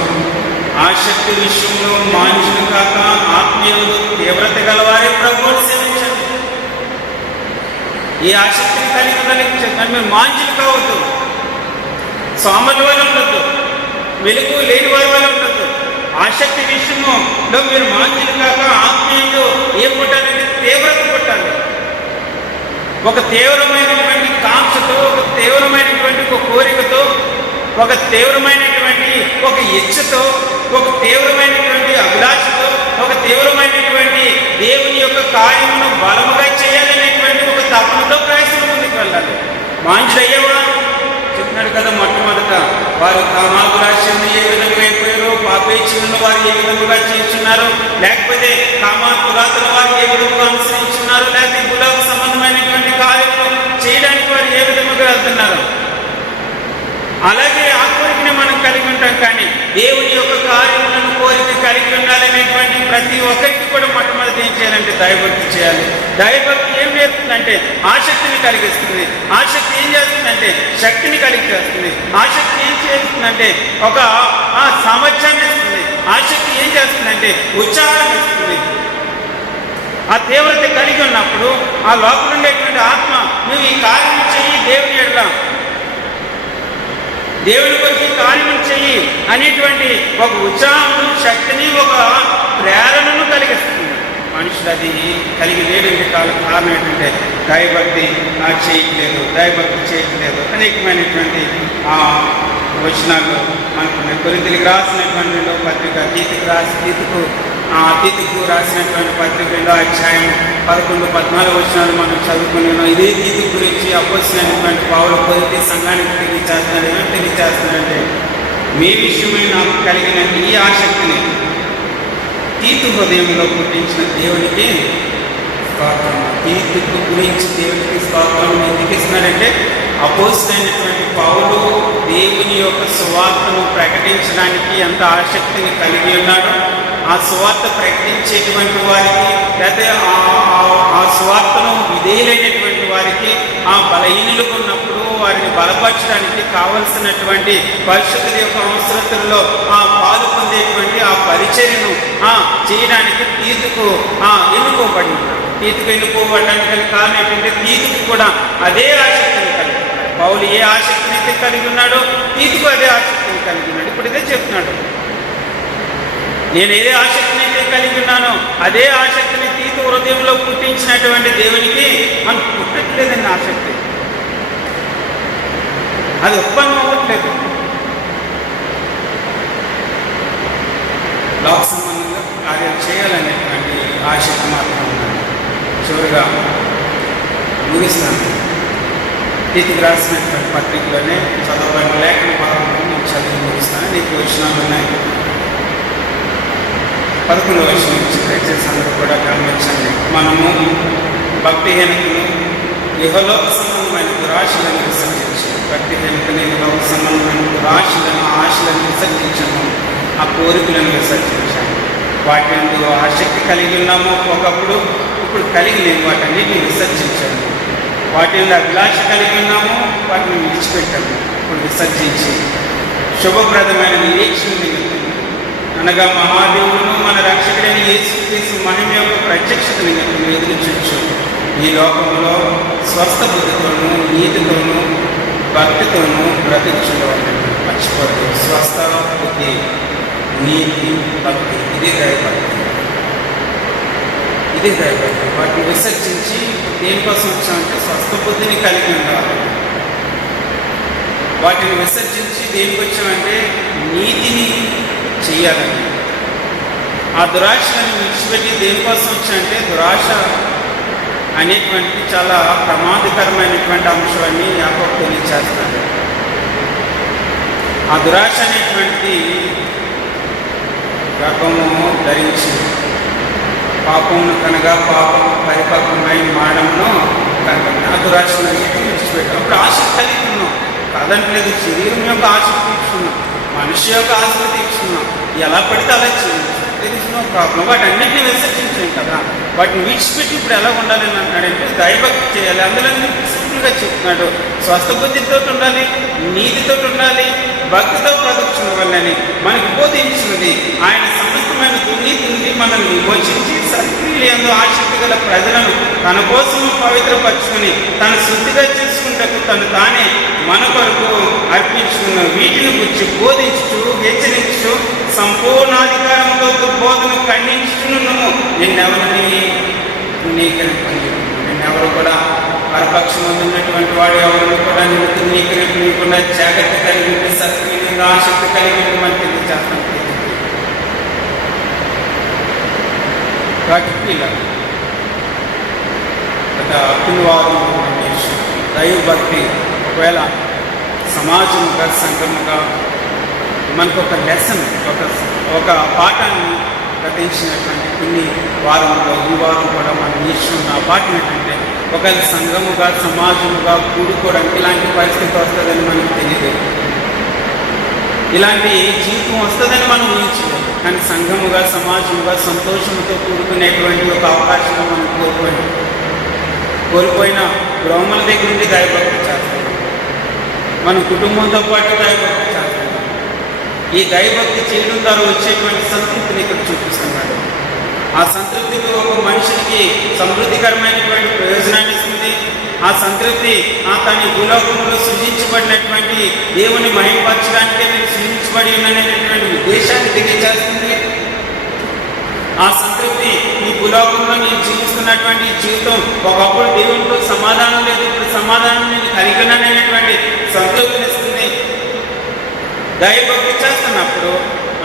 ఆసక్తి విషయంలో మానుషులు కాక ఆత్మీయులు తీవ్రత గలవారే ప్రభువును సేవించండి. ఈ ఆసక్తిని కలిగి చెప్పండి. మీరు మాంచులు కావద్దు, సోమరుల వల్ల ఉండొద్దు, వెలుగు లేని వారి వల్ల ఉండొద్దు. ఆసక్తి విషయంలో మీరు మాంద్యులు కాక ఆత్మీయంలో ఏం పుట్టాలంటే తీవ్రత పుట్టాలి. ఒక తీవ్రమైనటువంటి కాంక్షతో, ఒక తీవ్రమైనటువంటి ఒక కోరికతో, ఒక తీవ్రమైనటువంటి ఒక ఇచ్చతో, ఒక తీవ్రమైనటువంటి అభిలాషతో, ఒక తీవ్రమైనటువంటి దేవుని యొక్క కార్యమును బలముగా చేయాలనేటువంటి ఒక తపనతో ప్రయత్నం ముందుకు వెళ్ళాలి. మాంద్యులయ్యేవా చెప్తున్నాడు కదా, మొట్టమొదట వారు కామాభిలాషను ఏ విధంగా అయిపోయారో, పాపేచ్ఛలను వారు ఏ విధంగా చేస్తున్నారు, లేకపోతే కామాతురాతల వారు ఏ విధంగా అనుసరించున్నారు, లేకపోతే గులాబ్ సంబంధమైనటువంటి కార్యములు చేయడానికి వారు ఏ విధంగా వెళ్తున్నారు. అలాగే ఆ కోరికని మనం కలిగి ఉంటాం. కానీ దేవుని యొక్క కార్యములను కోరిక కలిగి ఉండాలనేటువంటి ప్రతి ఒక్కరికి కూడా మొట్టమొదటి ఏం చేయాలంటే దైవభక్తి చేయాలి. దైవభక్తి ఏం నేర్పుతుందంటే ఆసక్తిని కలిగిస్తుంది. ఆసక్తి ఏం చేస్తుందంటే శక్తిని కలిగి చేస్తుంది. ఆసక్తి ఏం చేస్తుందంటే ఒక సామర్థ్యాన్ని ఇస్తుంది. ఆసక్తి ఏం చేస్తుందంటే ఉత్సాహాన్ని ఇస్తుంది. ఆ తీవ్రత కలిగి ఉన్నప్పుడు ఆ లోపల ఉండేటువంటి ఆత్మ నువ్వు ఈ కార్యం చెయ్యి, దేవుని ఎడల దేవుని కొరకు కార్యం చెయ్యి అనేటువంటి ఒక ఉత్సాహం, శక్తిని, ఒక ప్రేరణను కలిగిస్తుంది. మనుషులు అది కలిగి లేడంటే కారణం ఏంటంటే దైవభక్తి చేయట్లేదు. అనేకమైనటువంటి వచనాలు మనకు కొరింథీయులకు రాసినటువంటి పత్రిక తీతుకు రాసినటువంటి పత్రికలో అధ్యాయం 11-14 వచనాలు మనం చదువుకుని ఇదే తీతు గురించి అపోజినటువంటి పౌలు కొరింథీ సంఘానికి తెలియచేస్తున్నాడంటే మీ విషయమై నాకు కలిగిన ఈ ఆసక్తిని తీతు హృదయంలో పుట్టించిన దేవునికి స్తోత్రం. తీతు గురించి దేవునికి స్తోత్రం ఎందుకు ఇస్తున్నాడంటే అపోజినటువంటి పౌలు దేవుని యొక్క సువార్తను ప్రకటించడానికి ఎంత ఆసక్తిని కలిగి ఉన్నాడో, ఆ సువార్త ప్రకటించేటువంటి వారికి, లేకపోతే ఆ సువార్తను విధేయులైనటువంటి వారికి, ఆ బలహీనులకు ఉన్నప్పుడు వారిని బలపరచడానికి కావలసినటువంటి పరిశుద్ధుల యొక్క అవసరతల్లో పాలు పొందేటువంటి ఆ పరిచర్యను చేయడానికి తీతుకు ఎన్నుకోబడింది. తీతుకు ఎన్నుకోబడడానికి కారణం ఏంటంటే తీతుకు కూడా అదే ఆసక్తిని కలిగి, పౌలు ఏ ఆసక్తిని అయితే కలిగి ఉన్నాడో తీతుకు అదే ఆసక్తిని కలిగి ఉన్నాడు. ఇప్పుడు ఇదే చెప్తున్నాడు, నేను ఏదే ఆసక్తిని అయితే కలిగి ఉన్నానో అదే ఆసక్తిని తీతు హృదయంలో పుట్టించినటువంటి దేవునికి మనకు పుట్టట్లేదండి. ఆసక్తి అది ఉత్పన్నం అవ్వట్లేదు. లోక సంబంధంగా కార్యాలు చేయాలనేటువంటి ఆసక్తి మాత్రం ఉన్నది. చివరిగా ముగిస్తాను. తీతుకు రాసినటువంటి పత్రికలోనే చదవబడిన లేఖన భాగంలో నేను చదివి ముగిస్తాను. నీకు వచనాలు ఉన్నాయి. 11వ వచనం నుంచి దయచేసి అందరూ కూడా గమనించండి. మనము భక్తిహీనతను, ఇహలోక సంబంధమైన దురాశలను విసర్జించి, ఇహలోక సంబంధమైన దురాశలను, ఆశలను విసర్జించాము, ఆ కోరికలను విసర్జించాము. వాటి యందు ఆసక్తి కలిగి ఉన్నాము ఒకప్పుడు, ఇప్పుడు కలిగి లేని వాటన్నిటిని విసర్జించాము. వాటి యందు అభిలాష కలిగి ఉన్నాము, వాటిని విడిచిపెట్టాము, ఇప్పుడు విసర్జించి శుభప్రదమైన నిరీక్షణ నిమిత్తం, అనగా మహాదేవులను మన రక్షకుడైన యేసుక్రీస్తు మహిమ యొక్క ప్రత్యక్షత నిమిత్తం ఎదురు చూచు ఈ లోకంలో స్వస్థ బుద్ధితోనూ, నీతితోనూ, భక్తితోనూ బ్రతికించడం మర్చిపోదు. స్వస్థ బుద్ధి, నీతి, భక్తి, ఇది దైవభక్తి. వాటిని విసర్జించి దేనికోసం వచ్చామంటే స్వస్థ బుద్ధిని కలిగి ఉండాలి. వాటిని విసర్జించి దేనికి వచ్చామంటే నీతిని చెయ్యాలని. ఆ దురాశను విడిచిపెట్టి దేనికోసం వచ్చాయంటే దురాశ అనేటువంటిది చాలా ప్రమాదకరమైనటువంటి అంశాన్ని యాకోబు తెలియచేస్తాడు. ఆ దురాశ అనేటువంటిది గర్భము ధరించి పాపమును కనగా పాపం పరిపక్వమై మాడమును కనుక ఆ దురాశను విడిచిపెట్టాం. అప్పుడు ఆశ కలిగి ఉన్నాం కాదంటలేదు. శరీరం యొక్క ఆశ తీర్చుకున్నాం, మనిషి యొక్క ఆశ తీర్చుకున్నాం. ఎలా పడితే అలా చేయండి, నో ప్రాబ్లం. వాటన్నిటిని విసర్జించాం కదా, వాటిని విడిచిపెట్టి ఇప్పుడు ఎలా ఉండాలని అంటున్నాడంటే దైవభక్తి చేయాలి. అందులో సింపుల్గా చెప్తున్నాడు, స్వస్థ బుద్ధితో ఉండాలి, నీతితో ఉండాలి, భక్తితో ప్రదక్షిణ వల్లని మనకు బోధించినది. ఆయన సమస్తమైన దుర్నీతి నుండి మనల్ని విమోచించి సత్క్రియలందు ఆసక్తి గల ప్రజలను తన కోసం పవిత్రపరుచుకొని తన శుద్ధిగా చేసుకుంటూ రక్షించుటకు తను తానే మన కొరకు అర్పించుకున్న వీటిని గురించి బోధించుచు హెచ్చరించు సంపూర్ణాధికారంతో దుర్బోధన ఖండించును. నిన్నెవరిని నిన్నెవరు కూడా పరపక్షంలో ఉన్నటువంటి వాడు ఎవరు కూడా నిన్ను తృణీకరించకుండా జాగ్రత్త కలిగి ఉంటే సత్వీయంగా ఆసక్తి కలిగి ఉండమని తెలియజేస్తాను. పిల్లవారు దైవభక్తి ఒకవేళ సమాజముగా సంఘముగా మనకు ఒక లెసన్ ఒక పాఠాన్ని ప్రకటించినటువంటి కొన్ని వారంలో ఈ వారం కూడా మనం నేర్చుకున్న ఆ పాఠం ఏంటంటే ఒకవేళ సంఘముగా సమాజముగా కూడుకోవడానికి ఇలాంటి పరిస్థితి వస్తుందని మనకు తెలియదు, ఇలాంటి జీవితం వస్తుందని మనం ఊహించలేదు. కానీ సంఘముగా సమాజముగా సంతోషంతో కూడుకునేటువంటి ఒక అవకాశం మనం కోల్పోయిన బ్రహ్మల దగ్గర నుండి దైవభక్తి చేస్తాం, మన కుటుంబంతో పాటు దైవభక్తి చేస్తాం. ఈ దైవభక్తి చేయడం ద్వారా వచ్చేటువంటి సంతృప్తిని ఇక్కడ చూపిస్తున్నాడు. ఆ సంతృప్తికి ఒక మనిషికి సమృద్ధికరమైనటువంటి ప్రయోజనాన్ని ఇస్తుంది. ఆ సంతృప్తి తన భూలోకంలో సృజించబడినటువంటి దేవుని మహిమపరచడానికే మీరు సృజించబడి ఉన్నటువంటి ఉద్దేశాన్ని తెలియజేస్తుంది. ఆ సంతృప్తి ఈ భూలోకంలో నేను జీవిస్తున్నటువంటి జీవితం ఒకప్పుడు దేవునితో సమాధానం లేదు, ఇప్పుడు సమాధానం నేను కలిగి ఉన్నాననేటువంటి సంతృప్తిని ఇస్తుంది. దైవభక్తి చేస్తున్నప్పుడు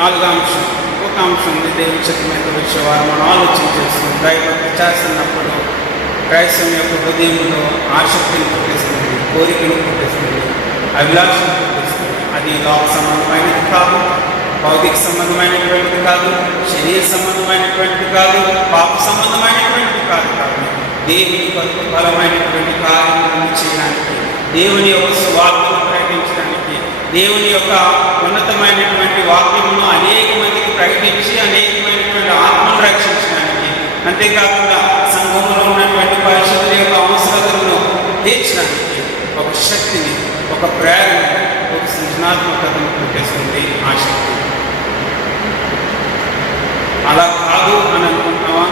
4వ అంశం, ఒక అంశం ఉంది దేవుని చిత్తమైన విషయవారు మనం ఆలోచన చేస్తుంది. దైవభక్తి చేస్తున్నప్పుడు క్రైస్తవం యొక్క హృదయంలో ఆసక్తిని పుట్టిస్తుంది, కోరికను పుట్టిస్తుంది, అభిలాషను పుట్టిస్తుంది. అది లోక సంబంధమైనది కాదు, భౌతిక సంబంధమైనటువంటిది కాదు, శరీర సంబంధమైనటువంటిది కాదు, పాప సంబంధమైనటువంటిది కాదు. దేవుని కొరకు బలమైనటువంటి కార్యక్రమం చేయడానికి, దేవుని యొక్క సువార్తను ప్రకటించడానికి, దేవుని యొక్క ఉన్నతమైనటువంటి వాక్యమును అనేక మందికి ప్రకటించి అనేకమైనటువంటి ఆత్మను రక్షించడానికి, అంతేకాకుండా సంఘంలో ఉన్నటువంటి పరిశుద్ధుల యొక్క అవసరతలను తీర్చడానికి ఒక శక్తిని, ఒక ప్రేరణ, ఒక సృజనాత్మకతను పుట్టేస్తుంది ఆ శక్తి. అలా కాదు అని అనుకుంటున్నావా?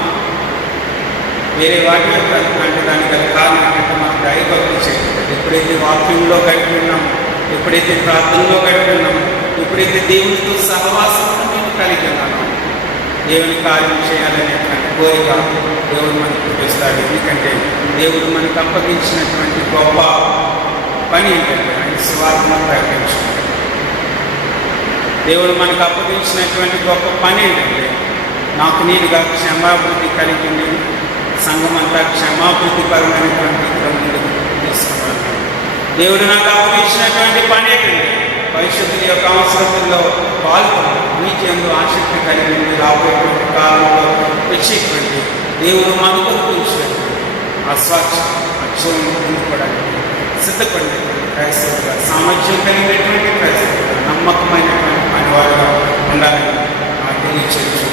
వేరే వాటి యొక్క అంటే దానికి గల కారణం ఏంటంటే మనం దైవభక్తి చేయలేదు. ఎప్పుడైతే వాక్యంలో గడిపి ఉన్నామో, ఎప్పుడైతే ప్రార్థనలో గడిపి ఉన్నామో, ఎప్పుడైతే దేవునితో సహవాసం నేను కలిగి ఉన్నానో, దేవుని కార్యం చేయాలనేటువంటి కోరిక దేవుడు మనకు పుట్టిస్తాడు. ఎందుకంటే దేవుడు మనకు అప్పగించినటువంటి గొప్ప పని ఏంటంటే ఆయన సువార్తను ప్రకటించడం. దేవుడు మనకు అప్పగించినటువంటి గొప్ప పని ఏంటంటే నాకు నేనుగా క్షమాభివృద్ధి కలిగి ఉండి సంఘం అంతా క్షమాభివృద్ధిపరమైనటువంటి ముందుకు తీసుకున్నాను. దేవుడు నాకు అప్పగించినటువంటి పని ఏంటంటే పరిశుద్ధుల యొక్క అవసరతల్లో పాల్గొని మీకేందు ఆసక్తి కలిగి ఉండి రాబోయేటువంటి కాలంలో వచ్చేటువంటి దేవుడు మనకు కూర్చున్నటువంటి అస్వాక్ష అక్షరం పొందుకోవడానికి సిద్ధపడినటువంటి క్రైస్తవులుగా, సామర్థ్యం కలిగినటువంటి క్రైస్తవులుగా, నమ్మకమైనటువంటి పనివారుగా ఉండాలని తెలియచేసి